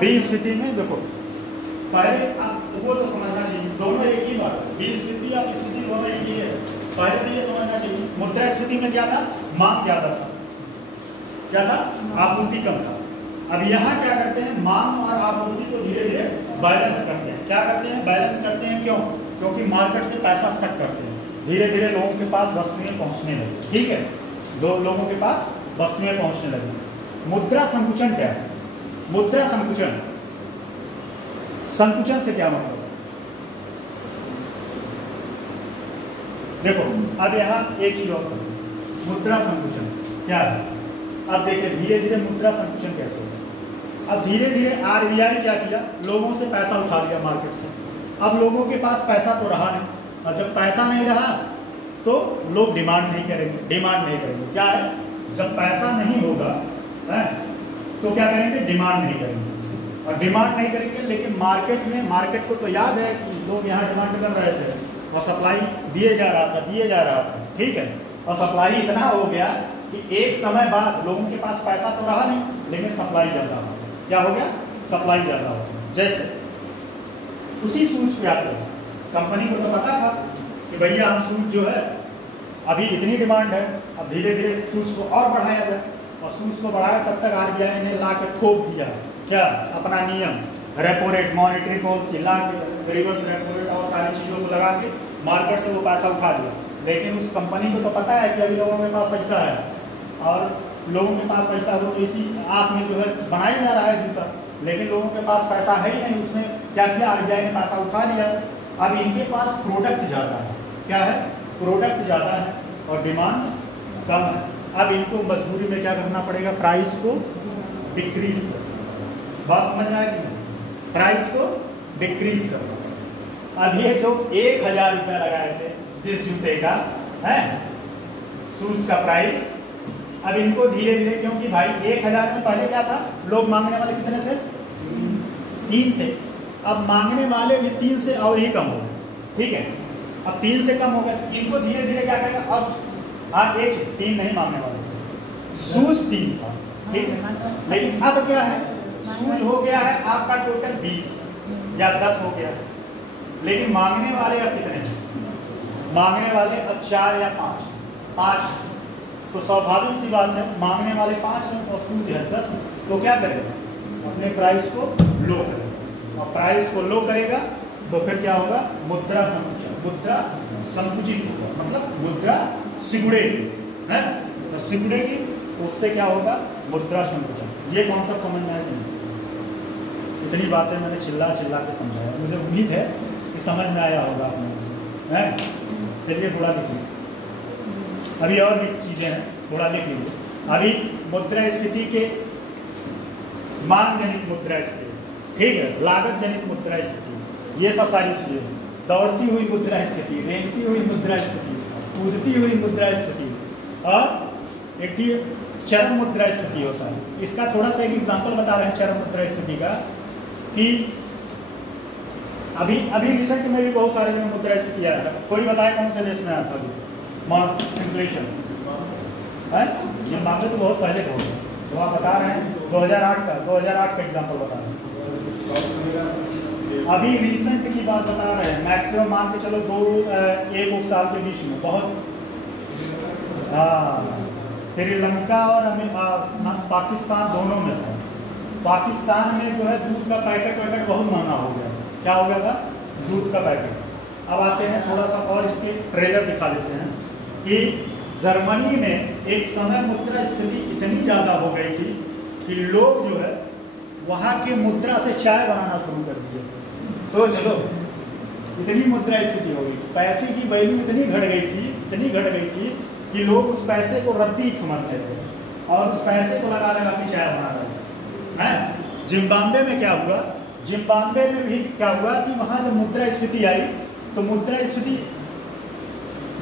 बी स्थिति में देखो, पहले आप वो तो समझना चाहिए, दोनों एक ही बात है। बी स्थिति और स्थिति दोनों एक ही है। पहले तो ये समझना चाहिए, मुद्रा स्थिति में क्या था, मांग ज्यादा था, क्या था, आपूर्ति कम था। अब यहाँ क्या करते हैं, मांग और आपूर्ति को धीरे धीरे बैलेंस करते हैं। क्या करते हैं, बैलेंस करते हैं। क्यों? क्योंकि मार्केट से पैसा सक करते हैं, धीरे धीरे लोगों के पास वस्तुएं पहुँचने लगी। ठीक है, दो लोगों के पास वस्तुएं पहुँचने लगी। मुद्रा संकुचन क्या है, मुद्रा संकुचन, संकुचन से क्या मतलब है, देखो अब यहाँ एक चीज और, मुद्रा संकुचन क्या है। अब देखिए धीरे धीरे मुद्रा संकुचन कैसे होगा। अब धीरे धीरे आरबीआई क्या किया, लोगों से पैसा उठा लिया मार्केट से। अब लोगों के पास पैसा तो रहा नहीं, और जब पैसा नहीं रहा तो लोग डिमांड नहीं करेंगे। डिमांड नहीं करेंगे, क्या है, जब पैसा नहीं होगा है तो क्या करेंगे, डिमांड नहीं करेंगे। और डिमांड नहीं करेंगे, लेकिन मार्केट में, मार्केट को तो याद है कि लोग यहाँ डिमांड कर रहे थे और सप्लाई दिए जा रहा था। ठीक है, और सप्लाई इतना हो गया कि एक समय बाद लोगों के पास पैसा तो रहा नहीं, लेकिन सप्लाई ज़्यादा हो। क्या हो गया, सप्लाई ज़्यादा हो। जैसे उसी सूच पे आते हैं, कंपनी को तो पता था कि भैया हम सूच जो है अभी इतनी डिमांड है, अब धीरे धीरे सूच को और बढ़ाया जाए। और सूच को बढ़ाया, तब तक आरबीआई ने ला के ठोक दिया क्या, अपना नियम, रेपो रेट, मॉनेटरी पॉलिसी ला के, रिवर्स रेपो रेट और सारी चीज़ों को लगा के मार्केट से वो पैसा उठा लिया। लेकिन उस कंपनी को तो पता है कि अभी लोगों के पास पैसा है, और लोगों के पास पैसा हो तो इसी आस में जो है बनाया जा रहा है जूता, लेकिन लोगों के पास पैसा है ही नहीं। उसने क्या किया, आरबीआई ने पैसा उठा लिया। अब इनके पास प्रोडक्ट ज़्यादा है, क्या है, प्रोडक्ट ज़्यादा है और डिमांड कम है। अब इनको मजबूरी में क्या करना पड़ेगा, प्राइस को डिक्रीज करना। बात समझ में आएगी, प्राइस को डिक्रीज करना। अब ये जो 1000 रुपया लगाए थे जिस जूते का है, शूज का प्राइस, अब इनको धीरे धीरे, क्योंकि भाई 1000 में पहले क्या था, लोग मांगने वाले कितने थे, 3 थे। अब मांगने वाले भी 3 से और ही कम हो गए। ठीक है, अब 3 से कम हो गए, इनको धीरे धीरे क्या करेगा, अब हाँ 3 नहीं मांगने वाले थे, शूज 3 था। ठीक है, लेकिन अब क्या है, शूज हो गया है आपका टोटल 20 या 10 हो गया है, लेकिन मांगने वाले अब कितने हैं, मांगने वाले अब 4 या 5। तो स्वाभाविक सी बात है, मांगने वाले 5 हैं और सूद है 10, तो क्या करेगा, अपने प्राइस को लो करेगा। और प्राइस को लो करेगा तो फिर क्या होगा, मुद्रा संकुचन, मुद्रा संकुचित होगा, मतलब मुद्रा सिकुड़ेगी है, तो सिकुड़ेगी तो उससे क्या होगा, मुद्रा संकुचन। ये कॉन्सेप्ट समझ में आया? इतनी बातें मैंने चिल्ला के समझाया, मुझे उम्मीद है कि समझ में आया होगा आपने, है। चलिए थोड़ा लिखिए, अभी और भी चीज़ें हैं, थोड़ा लिख लीजिए। अभी मुद्रास्फीति के मांग जनित मुद्रास्फीति, ठीक है, लागत जनित मुद्रास्फीति, ये सब सारी चीज़ें, दौड़ती हुई मुद्रास्फीति, रेंगती हुई मुद्रास्फीति, कूदती हुई मुद्रास्फीति, और चरम मुद्रास्फीति होता है। इसका थोड़ा सा एक एग्जांपल बता रहे हैं चरम मुद्रास्फीति का, कि अभी रिसेंट में भी बहुत सारे जगह मुद्रास्फीति आया था। कोई बताए कौन से देश में आया था अभी इन्फ्लेशन है? जिम्बाब्वे तो बहुत पहले हो गया, तो आप बता रहे हैं 2008 का एग्जांपल बता रहे हैं। अभी रिसेंट की बात बता रहे हैं, मैक्सिमम मान के चलो एक साल के बीच में बहुत, श्रीलंका और पाकिस्तान दोनों में था। पाकिस्तान में जो है दूध का पैकेट बहुत महंगा हो गया। क्या हो गया था? दूध का पैकेट। अब आते हैं थोड़ा सा और इसके ट्रेलर दिखा देते हैं कि जर्मनी में एक समय मुद्रास्फीति इतनी ज़्यादा हो गई थी कि लोग जो है वहाँ के मुद्रा से चाय बनाना शुरू कर दिए। सोच लो, इतनी मुद्रास्फीति हो गई, पैसे की वैल्यू इतनी घट गई थी कि लोग उस पैसे को रद्दी समझते थे और उस पैसे को लगा के चाय बना रहे हैं। जिम्बाब्वे में क्या हुआ? जिम्बाब्वे में भी क्या हुआ कि वहाँ जब मुद्रास्फीति आई तो मुद्रास्फीति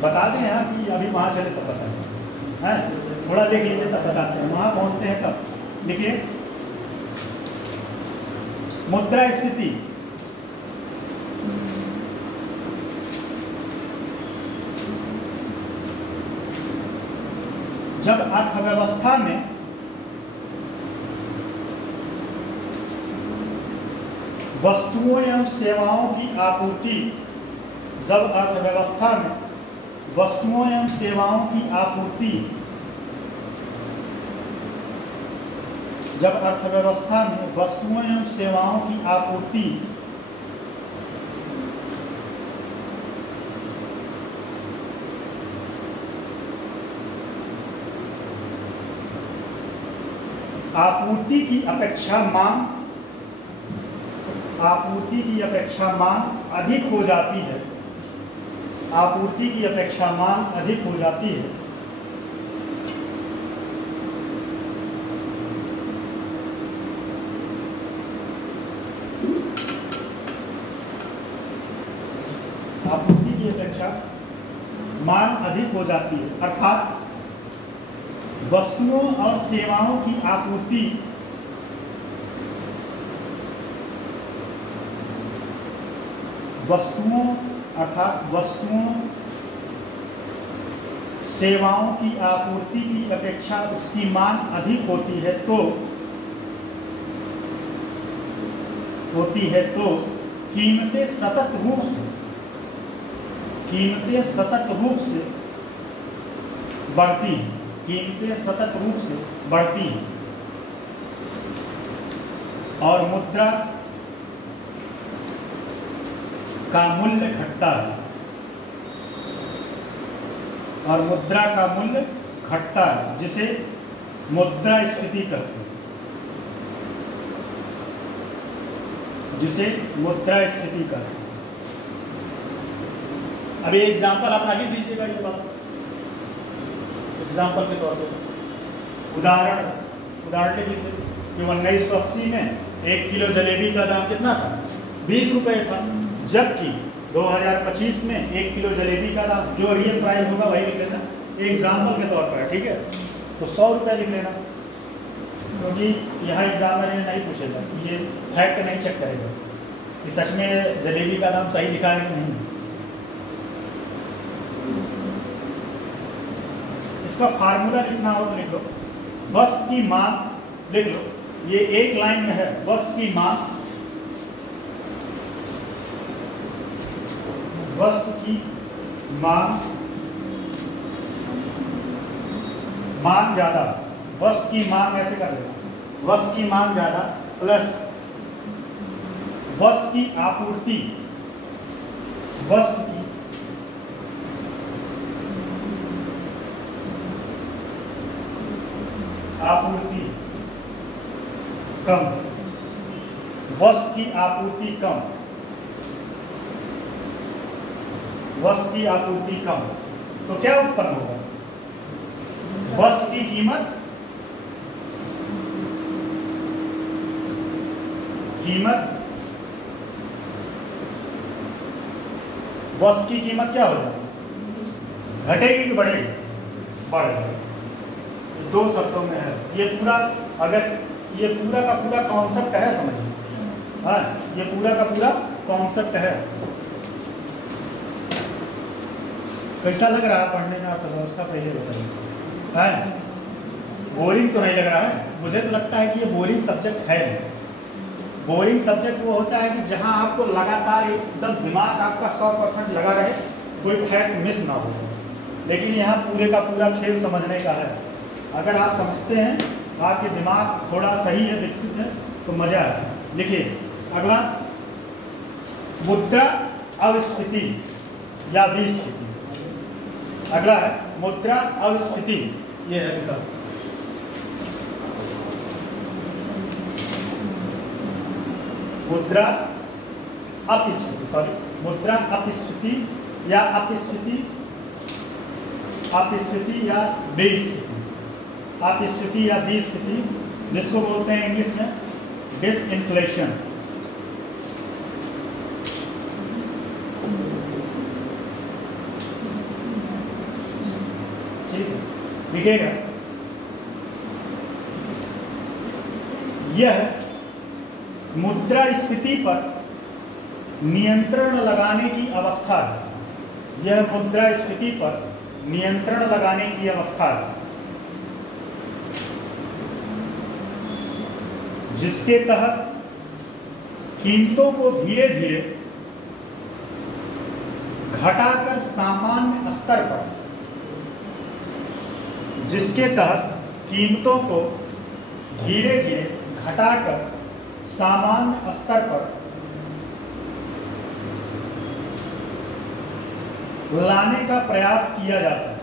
बता दें यहाँ कि अभी वहाँ चले तब बताएं, थोड़ा देख लीजिए तब बताते हैं, वहाँ पहुँचते हैं तब। देखिए मुद्रास्फीति जब अर्थव्यवस्था में वस्तुओं एवं सेवाओं की आपूर्ति, जब अर्थव्यवस्था में वस्तुओं एवं सेवाओं की आपूर्ति, जब अर्थव्यवस्था में वस्तुओं एवं सेवाओं की आपूर्ति आपूर्ति की अपेक्षा मांग अधिक हो जाती है, आपूर्ति की अपेक्षा मांग अधिक हो जाती है, आपूर्ति की अपेक्षा मांग अधिक हो जाती है, अर्थात वस्तुओं और सेवाओं की आपूर्ति वस्तुओं सेवाओं की आपूर्ति की अपेक्षा उसकी मांग अधिक होती है तो कीमतें सतत रूप से बढ़ती हैं, और मुद्रा का मूल्य घटता है, जिसे मुद्रास्फीति कहते हैं, अभी एग्जाम्पल आप आगे लीजिएगा, ये बात एग्जाम्पल के तौर पर उदाहरण लीजिए कि 1980 में 1 किलो जलेबी का दाम कितना था? 20 रुपये था, जबकि 2025 में 1 किलो जलेबी का दाम जो रियल प्राइस होगा वही लिख लेना, एग्जाम्पल के तौर पर, ठीक है? तो 100 रुपये लिख लेना, क्योंकि यहाँ एग्जामिनर ने नहीं पूछेगा, ये फैक्ट नहीं चेक करेगा कि सच में जलेबी का दाम सही लिखा है कि नहीं। इसका फार्मूला लिखना हो तो लिख लो, वस्तु की मांग लिख लो, ये एक लाइन में है, वस्तु की मांग ज्यादा, वस्तु की मांग ऐसे कर लेना, वस्तु की मांग ज्यादा प्लस वस्तु की आपूर्ति कम, वस्तु की आपूर्ति कम, तो क्या उत्पन्न होगा? वस्तु की कीमत वस्तु की कीमत क्या होगा? घटेगी कि बढ़ेगी? बढ़ेगी। 2 शब्दों में है। ये पूरा, अगर ये पूरा का पूरा कॉन्सेप्ट है, समझिए। हाँ, ये पूरा का पूरा कॉन्सेप्ट है। कैसा लग रहा है पढ़ने में अर्थव्यवस्था, पहले बताइए। है बोरिंग तो नहीं लग रहा है? मुझे तो लगता है कि ये बोरिंग सब्जेक्ट है। बोरिंग सब्जेक्ट वो होता है कि जहां आपको लगातार एकदम दिमाग आपका 100% लगा रहे, कोई फैक्ट मिस ना हो। लेकिन यहाँ पूरे का पूरा खेल समझने का है। अगर आप समझते हैं, आपके दिमाग थोड़ा सही है, विकसित है, तो मजा है। लिखिए अगला, मुद्रा अविस्फीति या विस्फीति। अगला है मुद्रा अविस्फीति। ये है विकल्प। मुद्रा अपस्फीति, सॉरी, मुद्रा अपस्फीति या अपस्फीति, अपस्फीति या विस्फीति, अपस्फीति या विस्फीति, जिसको बोलते हैं इंग्लिश में डिसइंफ्लेशन। ठीक है, लिखिएगा। यह मुद्रास्फीति पर नियंत्रण लगाने की अवस्था है। यह मुद्रास्फीति पर नियंत्रण लगाने की अवस्था है, जिसके तहत कीमतों को धीरे धीरे घटाकर सामान्य स्तर पर, जिसके तहत कीमतों को धीरे धीरे घटाकर सामान्य स्तर पर लाने का प्रयास किया जाता है।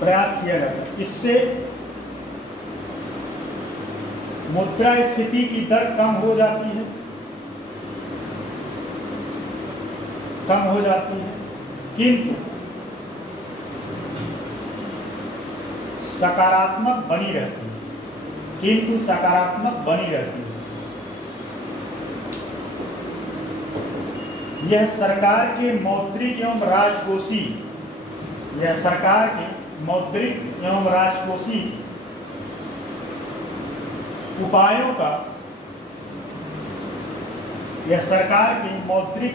प्रयास किया जाता है। इससे मुद्रास्फीति की दर कम हो जाती है, कम हो जाती है, किंतु सकारात्मक बनी रहती है, किंतु सकारात्मक बनी रहती है। यह सरकार के मौद्रिक एवं राजकोषीय, यह सरकार के मौद्रिक एवं राजकोषीय उपायों का, यह सरकार के मौद्रिक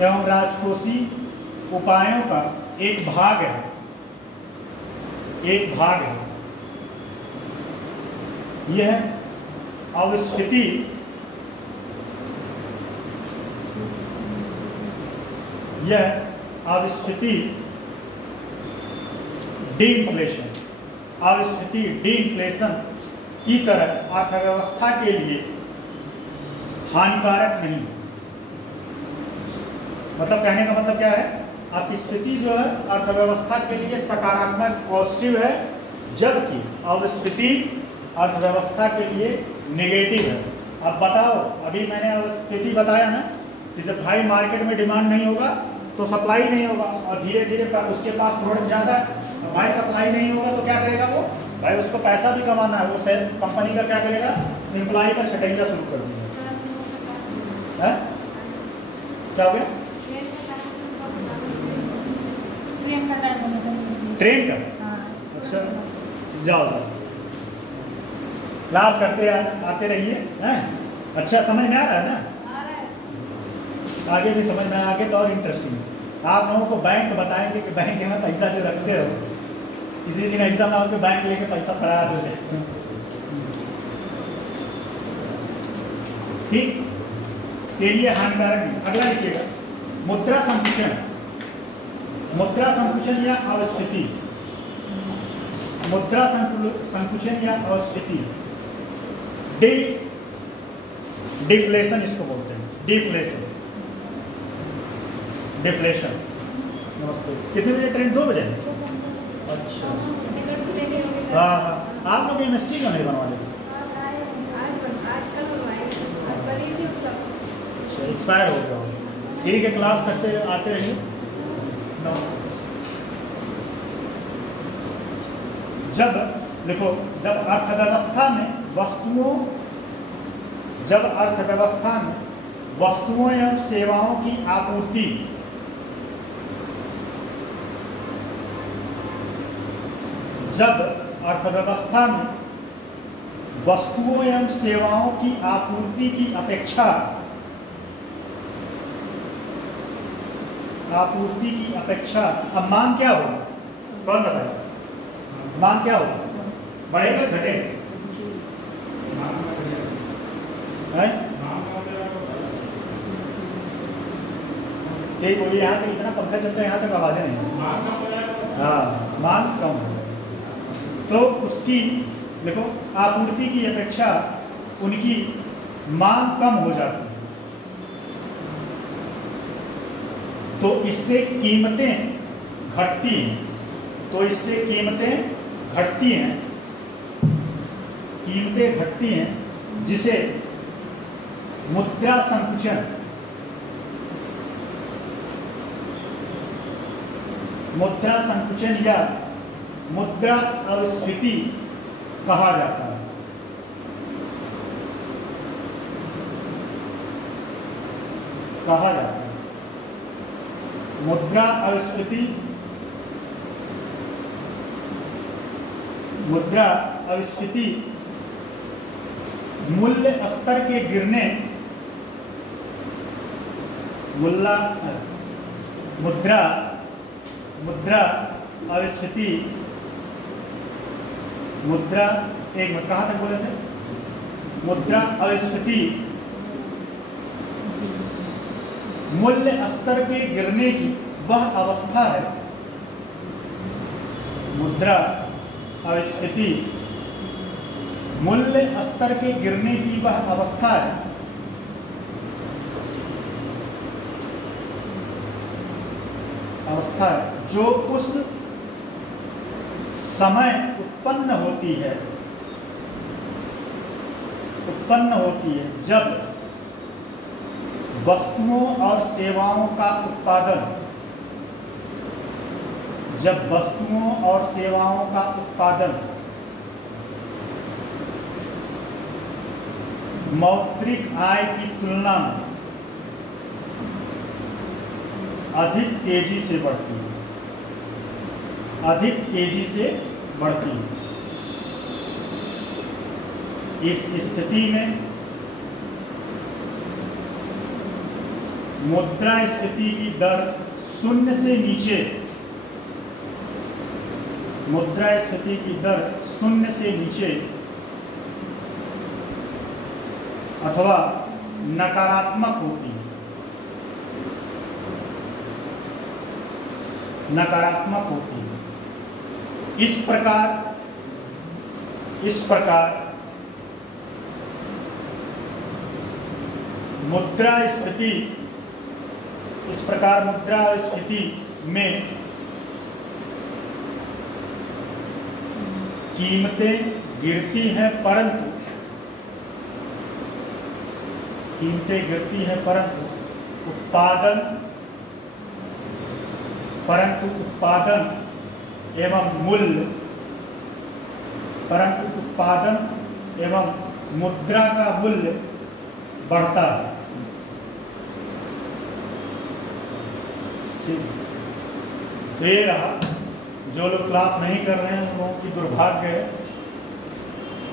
एवं राजकोषीय उपायों का एक भाग है, एक भाग है। यह अविस्फीति डीइंफ्लेशन, अविस्फीति डीइंफ्लेशन की तरह अर्थव्यवस्था के लिए हानिकारक नहीं। मतलब कहने का मतलब क्या है, अपस्फीति जो है अर्थव्यवस्था के लिए सकारात्मक पॉजिटिव है, जबकि अविस्फीति अर्थव्यवस्था के लिए नेगेटिव है। अब बताओ, अभी मैंने अविस्फीति बताया ना कि जब भाई मार्केट में डिमांड नहीं होगा तो सप्लाई नहीं होगा, और धीरे धीरे उसके पास प्रोडक्ट ज़्यादा है, भाई सप्लाई नहीं होगा तो क्या करेगा वो, भाई उसको पैसा भी कमाना है, वो सेल कंपनी का क्या करेगा, एम्प्लॉय का छटैया शुरू कर देगा। क्या हो गया? ट्रेन का टाइम होने से, ट्रेन का? अच्छा, जाओ जाओ, क्लास करते आते रहिए, हैं? अच्छा समझ में आ रहा है ना? आगे भी समझ में, आगे तो और इंटरेस्टिंग। आप लोगों को बैंक बताएंगे कि बैंक में पैसा जो रखते हो, किसी दिन ऐसा ना हो कि बैंक लेके पैसा फड़ा दे। ठीक, के लिए हानिकारक नहीं। अगला लिखिएगा, मुद्रा संकुचन, मुद्रा संकुचन या अविस्फीति, मुद्रा संकुचन या अविस्फीति, डिफ्लेशन इसको बोलते हैं, डिफ्लेशन, डिफ्लेशन। नमस्ते, कितने बजे ट्रेन? 2 बजे। अच्छा, हाँ हाँ, आप लोग MST क्यों नहीं बनवा लेते? एक्सपायर हो गया। ठीक है, क्लास करते आते रहिए। जब देखो, जब अर्थव्यवस्था में वस्तुओं एवं सेवाओं की आपूर्ति जब अर्थव्यवस्था में वस्तुओं एवं सेवाओं की आपूर्ति की अपेक्षा अब मांग क्या होगा? कौन बताए? मांग क्या होगा? बढ़ेगा घटेगा? यही बोलिए, यहाँ पे इतना पंखा चलता है, यहाँ तक आवाजें नहीं। हाँ, मांग कम हो तो उसकी देखो आपूर्ति की अपेक्षा उनकी मांग कम हो जाती है, तो इससे कीमतें घटती हैं, जिसे मुद्रा संकुचन या मुद्रा अस्फीति कहा जाता है। मुद्रा अस्फीति मूल्य स्तर के गिरने मुद्रा अस्फीति एक मिनट, कहाँ तक बोले थे? मुद्रा अस्फीति मूल्य स्तर के गिरने की वह अवस्था है। मुद्रा अस्फीति मूल्य स्तर के गिरने की वह अवस्था है जो उस समय उत्पन्न होती है जब वस्तुओं और सेवाओं का उत्पादन मौद्रिक आय की तुलना में अधिक तेजी से बढ़ती है। इस स्थिति में मुद्रास्फीति की दर शून्य से नीचे अथवा नकारात्मक होती है। इस प्रकार मुद्रास्फीति में कीमतें गिरती हैं, परंतु उत्पादन एवं मुद्रा का मूल्य बढ़ता है। ये रहा, जो लोग क्लास नहीं कर रहे हैं उन लोगों की दुर्भाग्य है।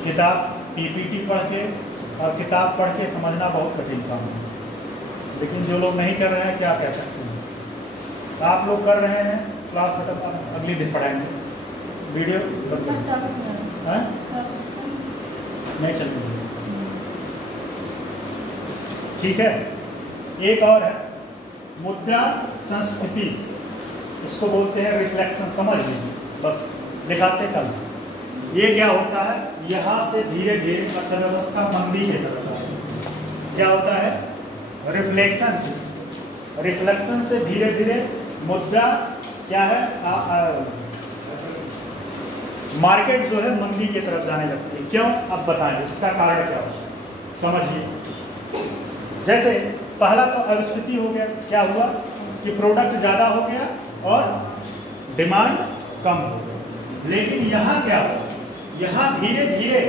किताब पीपीटी पढ़ के और किताब पढ़ के समझना बहुत कठिन काम है, लेकिन जो लोग नहीं कर रहे हैं क्या कह सकते हैं। आप लोग कर रहे हैं, क्लास खत्म, अगले दिन पढ़ाएंगे। वीडियो नहीं चलती, ठीक है। एक और है मुद्रा संस्कृति, इसको बोलते हैं रिफ्लेक्शन। समझ लीजिए, बस दिखाते कल। ये क्या होता है, यहाँ से धीरे धीरे अर्थव्यवस्था मंदी की तरफ जाती है। क्या होता है? रिफ्लेक्शन से धीरे धीरे मुद्रा क्या है, मार्केट जो है मंदी की तरफ जाने लगती है। क्यों? अब बताएं इसका कारण क्या होता है, समझिए। जैसे पहला तो अविस्फीति हो गया, क्या हुआ कि प्रोडक्ट ज़्यादा हो गया और डिमांड कम हो गया। लेकिन यहाँ क्या हुआ, यहाँ धीरे धीरे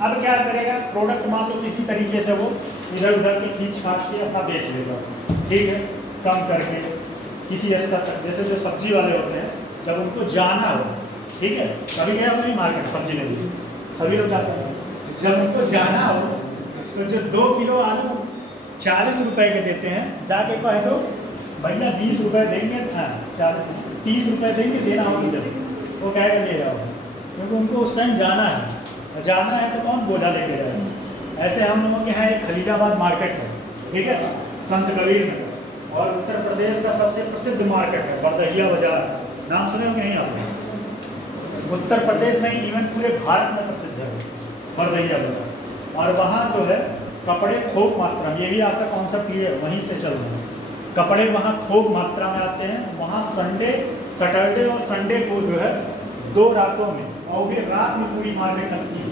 अब क्या करेगा, प्रोडक्ट मान लो किसी तरीके से वो इधर उधर के खींच खाच के अपना बेच लेगा, ठीक है, कम करके किसी स्तर तक। जैसे जो सब्जी वाले होते हैं, जब उनको जाना हो, ठीक है, कभी गया हो नहीं मार्केट सब्जी लेने, सभी लोग जाते हैं, जब उनको जाना हो तो जो 2 किलो आलू 40 रुपए के देते हैं, जाके कह दो भैया 20 रुपए देंगे, 30 रुपए देंगे, देना होगी जब वो कहेगा ले जाओ, क्योंकि उनको उस टाइम जाना है, जाना है तो कौन बोझा लेके जाएगा। ऐसे हम लोगों के यहाँ एक खलीलाबाद मार्केट है, ठीक है, संत कबीर में, और उत्तर प्रदेश का सबसे प्रसिद्ध मार्केट है बरदहिया बाजार, नाम सुने होंगे नहीं आपने, उत्तर प्रदेश में इवन पूरे भारत में प्रसिद्ध है बरदहिया बाजार। और वहाँ जो है कपड़े थोक मात्रा में, ये भी आपका कॉन्सेप्ट क्लियर वहीं से चल रहा है, कपड़े वहाँ थोक मात्रा में आते हैं। वहाँ सैटरडे और संडे को जो है 2 रातों में, और भी रात में पूरी मार्केट लगती है,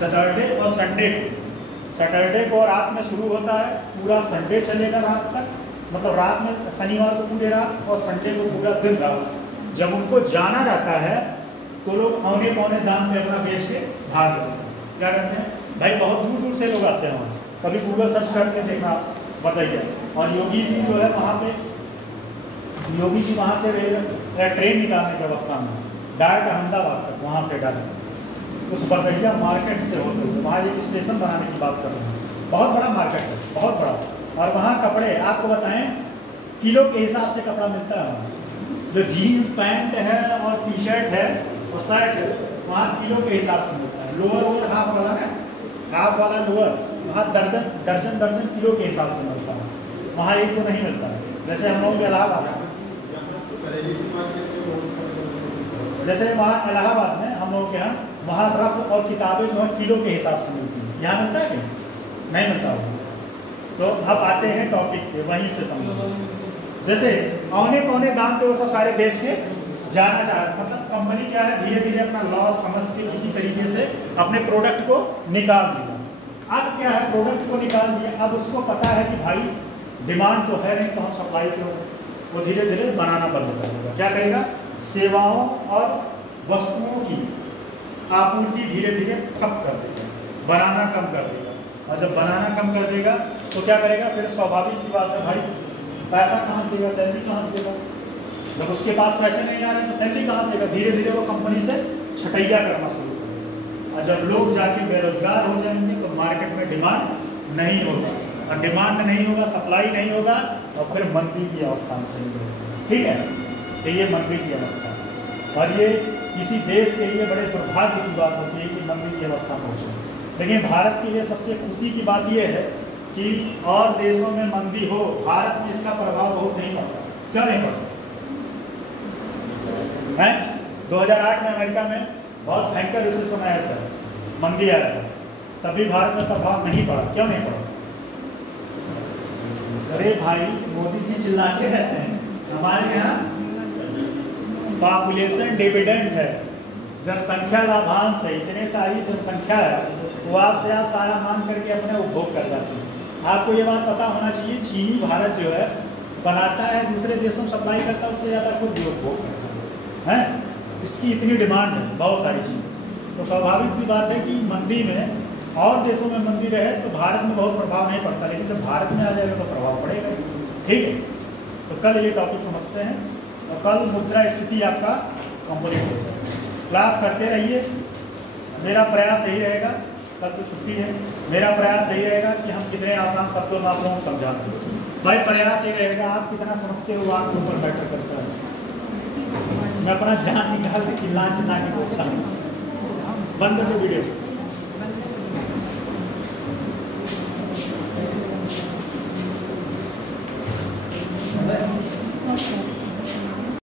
सैटरडे और संडे को। सैटरडे को रात में शुरू होता है, पूरा संडे चलेगा रात तक, मतलब रात में शनिवार को पूरे रात और संडे को पूरा दिन रात। जब उनको जाना रहता है तो लोग औने पौने दाम पे अपना बेच के भाग जाते हैं। क्या करते हैं भाई, बहुत दूर दूर से लोग आते हैं वहाँ, कभी गूगल सर्च करके देखना, बताइए। और योगी जी जो है वहाँ पे, योगी जी वहाँ से ट्रेन निकालने की अवस्था में डायरेक्ट अहमदाबाद तक, वहाँ से डायरेक्ट उस बरदहिया मार्केट से होते हुए वहाँ एक स्टेशन बनाने की बात कर रहे हैं। बहुत बड़ा मार्केट है, बहुत बड़ा। और वहाँ कपड़े आपको बताएं किलो के हिसाब से कपड़ा मिलता है। जो जीन्स पैंट है और टी शर्ट है और शर्ट है, वहाँ किलो के हिसाब से मिलता है। लोअर और हाफ वाला ना, हाफ वाला लोअर वहाँ दर्जन किलो के हिसाब से मिलता है, वहाँ एक तो नहीं मिलता है। जैसे हम लोग इलाहाबाद, जैसे वहाँ इलाहाबाद में हम लोग के यहाँ वहाँ रफ और किताबें जो है किलो के हिसाब से मिलती हैं, यहाँ मिलता है क्या? नहीं मिलता होगा। तो अब आते हैं टॉपिक पे, वहीं से समझो। जैसे औने पौने दाम पे वो सब सारे बेच के जाना चाह रहे, मतलब कंपनी क्या है, धीरे धीरे अपना लॉस समझ के किसी तरीके से अपने प्रोडक्ट को निकाल दिया। अब क्या है, प्रोडक्ट को निकाल दिया, अब उसको पता है कि भाई डिमांड तो है नहीं, तो हम सप्लाई क्यों, वो धीरे धीरे बनाना बंद कर देगा। क्या करेगा, सेवाओं और वस्तुओं की आपूर्ति धीरे धीरे ठप कर देगा, बनाना कम कर देगा। और जब बनाना कम कर देगा तो क्या करेगा, फिर स्वाभाविक सी बात है भाई, पैसा कहाँ से देगा, सैलरी कहाँ से देगा। जब उसके पास पैसे नहीं आ रहे तो सैलरी कहाँ से देगा, धीरे धीरे वो कंपनी से छटैया करना शुरू करेगा। और जब लोग जाके बेरोजगार हो जाएंगे तो मार्केट में डिमांड नहीं होगा, और डिमांड नहीं होगा, सप्लाई नहीं होगा, और फिर मंदी की अवस्था में चली जाएगी। ठीक है, तो ये मंदी की अवस्था, और ये किसी देश के लिए बड़े दुर्भाग्य की बात होती है कि मंदी की अवस्था पहुँचे। लेकिन भारत के लिए सबसे खुशी की बात यह है कि और देशों में मंदी हो, भारत में इसका प्रभाव बहुत नहीं पड़ता। क्यों नहीं पड़ता है? 2008 में अमेरिका में बहुत भयंकर रिसेशन आया था, मंदी आया था, तभी भारत में प्रभाव नहीं पड़ा। क्यों नहीं पड़ा? अरे भाई, मोदी जी चिल्लाते रहते हैं, हमारे यहाँ पॉपुलेशन डिविडेंड है, जनसंख्या लाभांश है, इतने सारी जनसंख्या है, वो आपसे आप सारा मान करके अपने उपभोग कर जाते हैं। आपको ये बात पता होना चाहिए, चीनी भारत जो है बनाता है, दूसरे देशों में सप्लाई करता है, उससे ज़्यादा खुद भी उपभोग करता है। इसकी इतनी डिमांड है, बहुत सारी चीज़। तो स्वाभाविक सी बात है कि मंदी में, और देशों में मंदी रहे तो भारत में बहुत प्रभाव नहीं पड़ता, लेकिन जब भारत में आ जाएगा तो प्रभाव पड़ेगा। ठीक है, तो कल ये टॉपिक समझते हैं, और कल मुद्रास्फीति आपका कंप्लीट होगा। क्लास करते रहिए, मेरा प्रयास यही रहेगा, कल तो छुट्टी है, मेरा प्रयास यही रहेगा कि हम कितने आसान शब्दों में आप लोगों को समझाते हैं। भाई प्रयास ये रहेगा, आप कितना समझते हो आपके ऊपर मैटर करता है। मैं अपना जान निकाल के चिल्ला के बोलता हूँ। बंद कर दो वीडियो।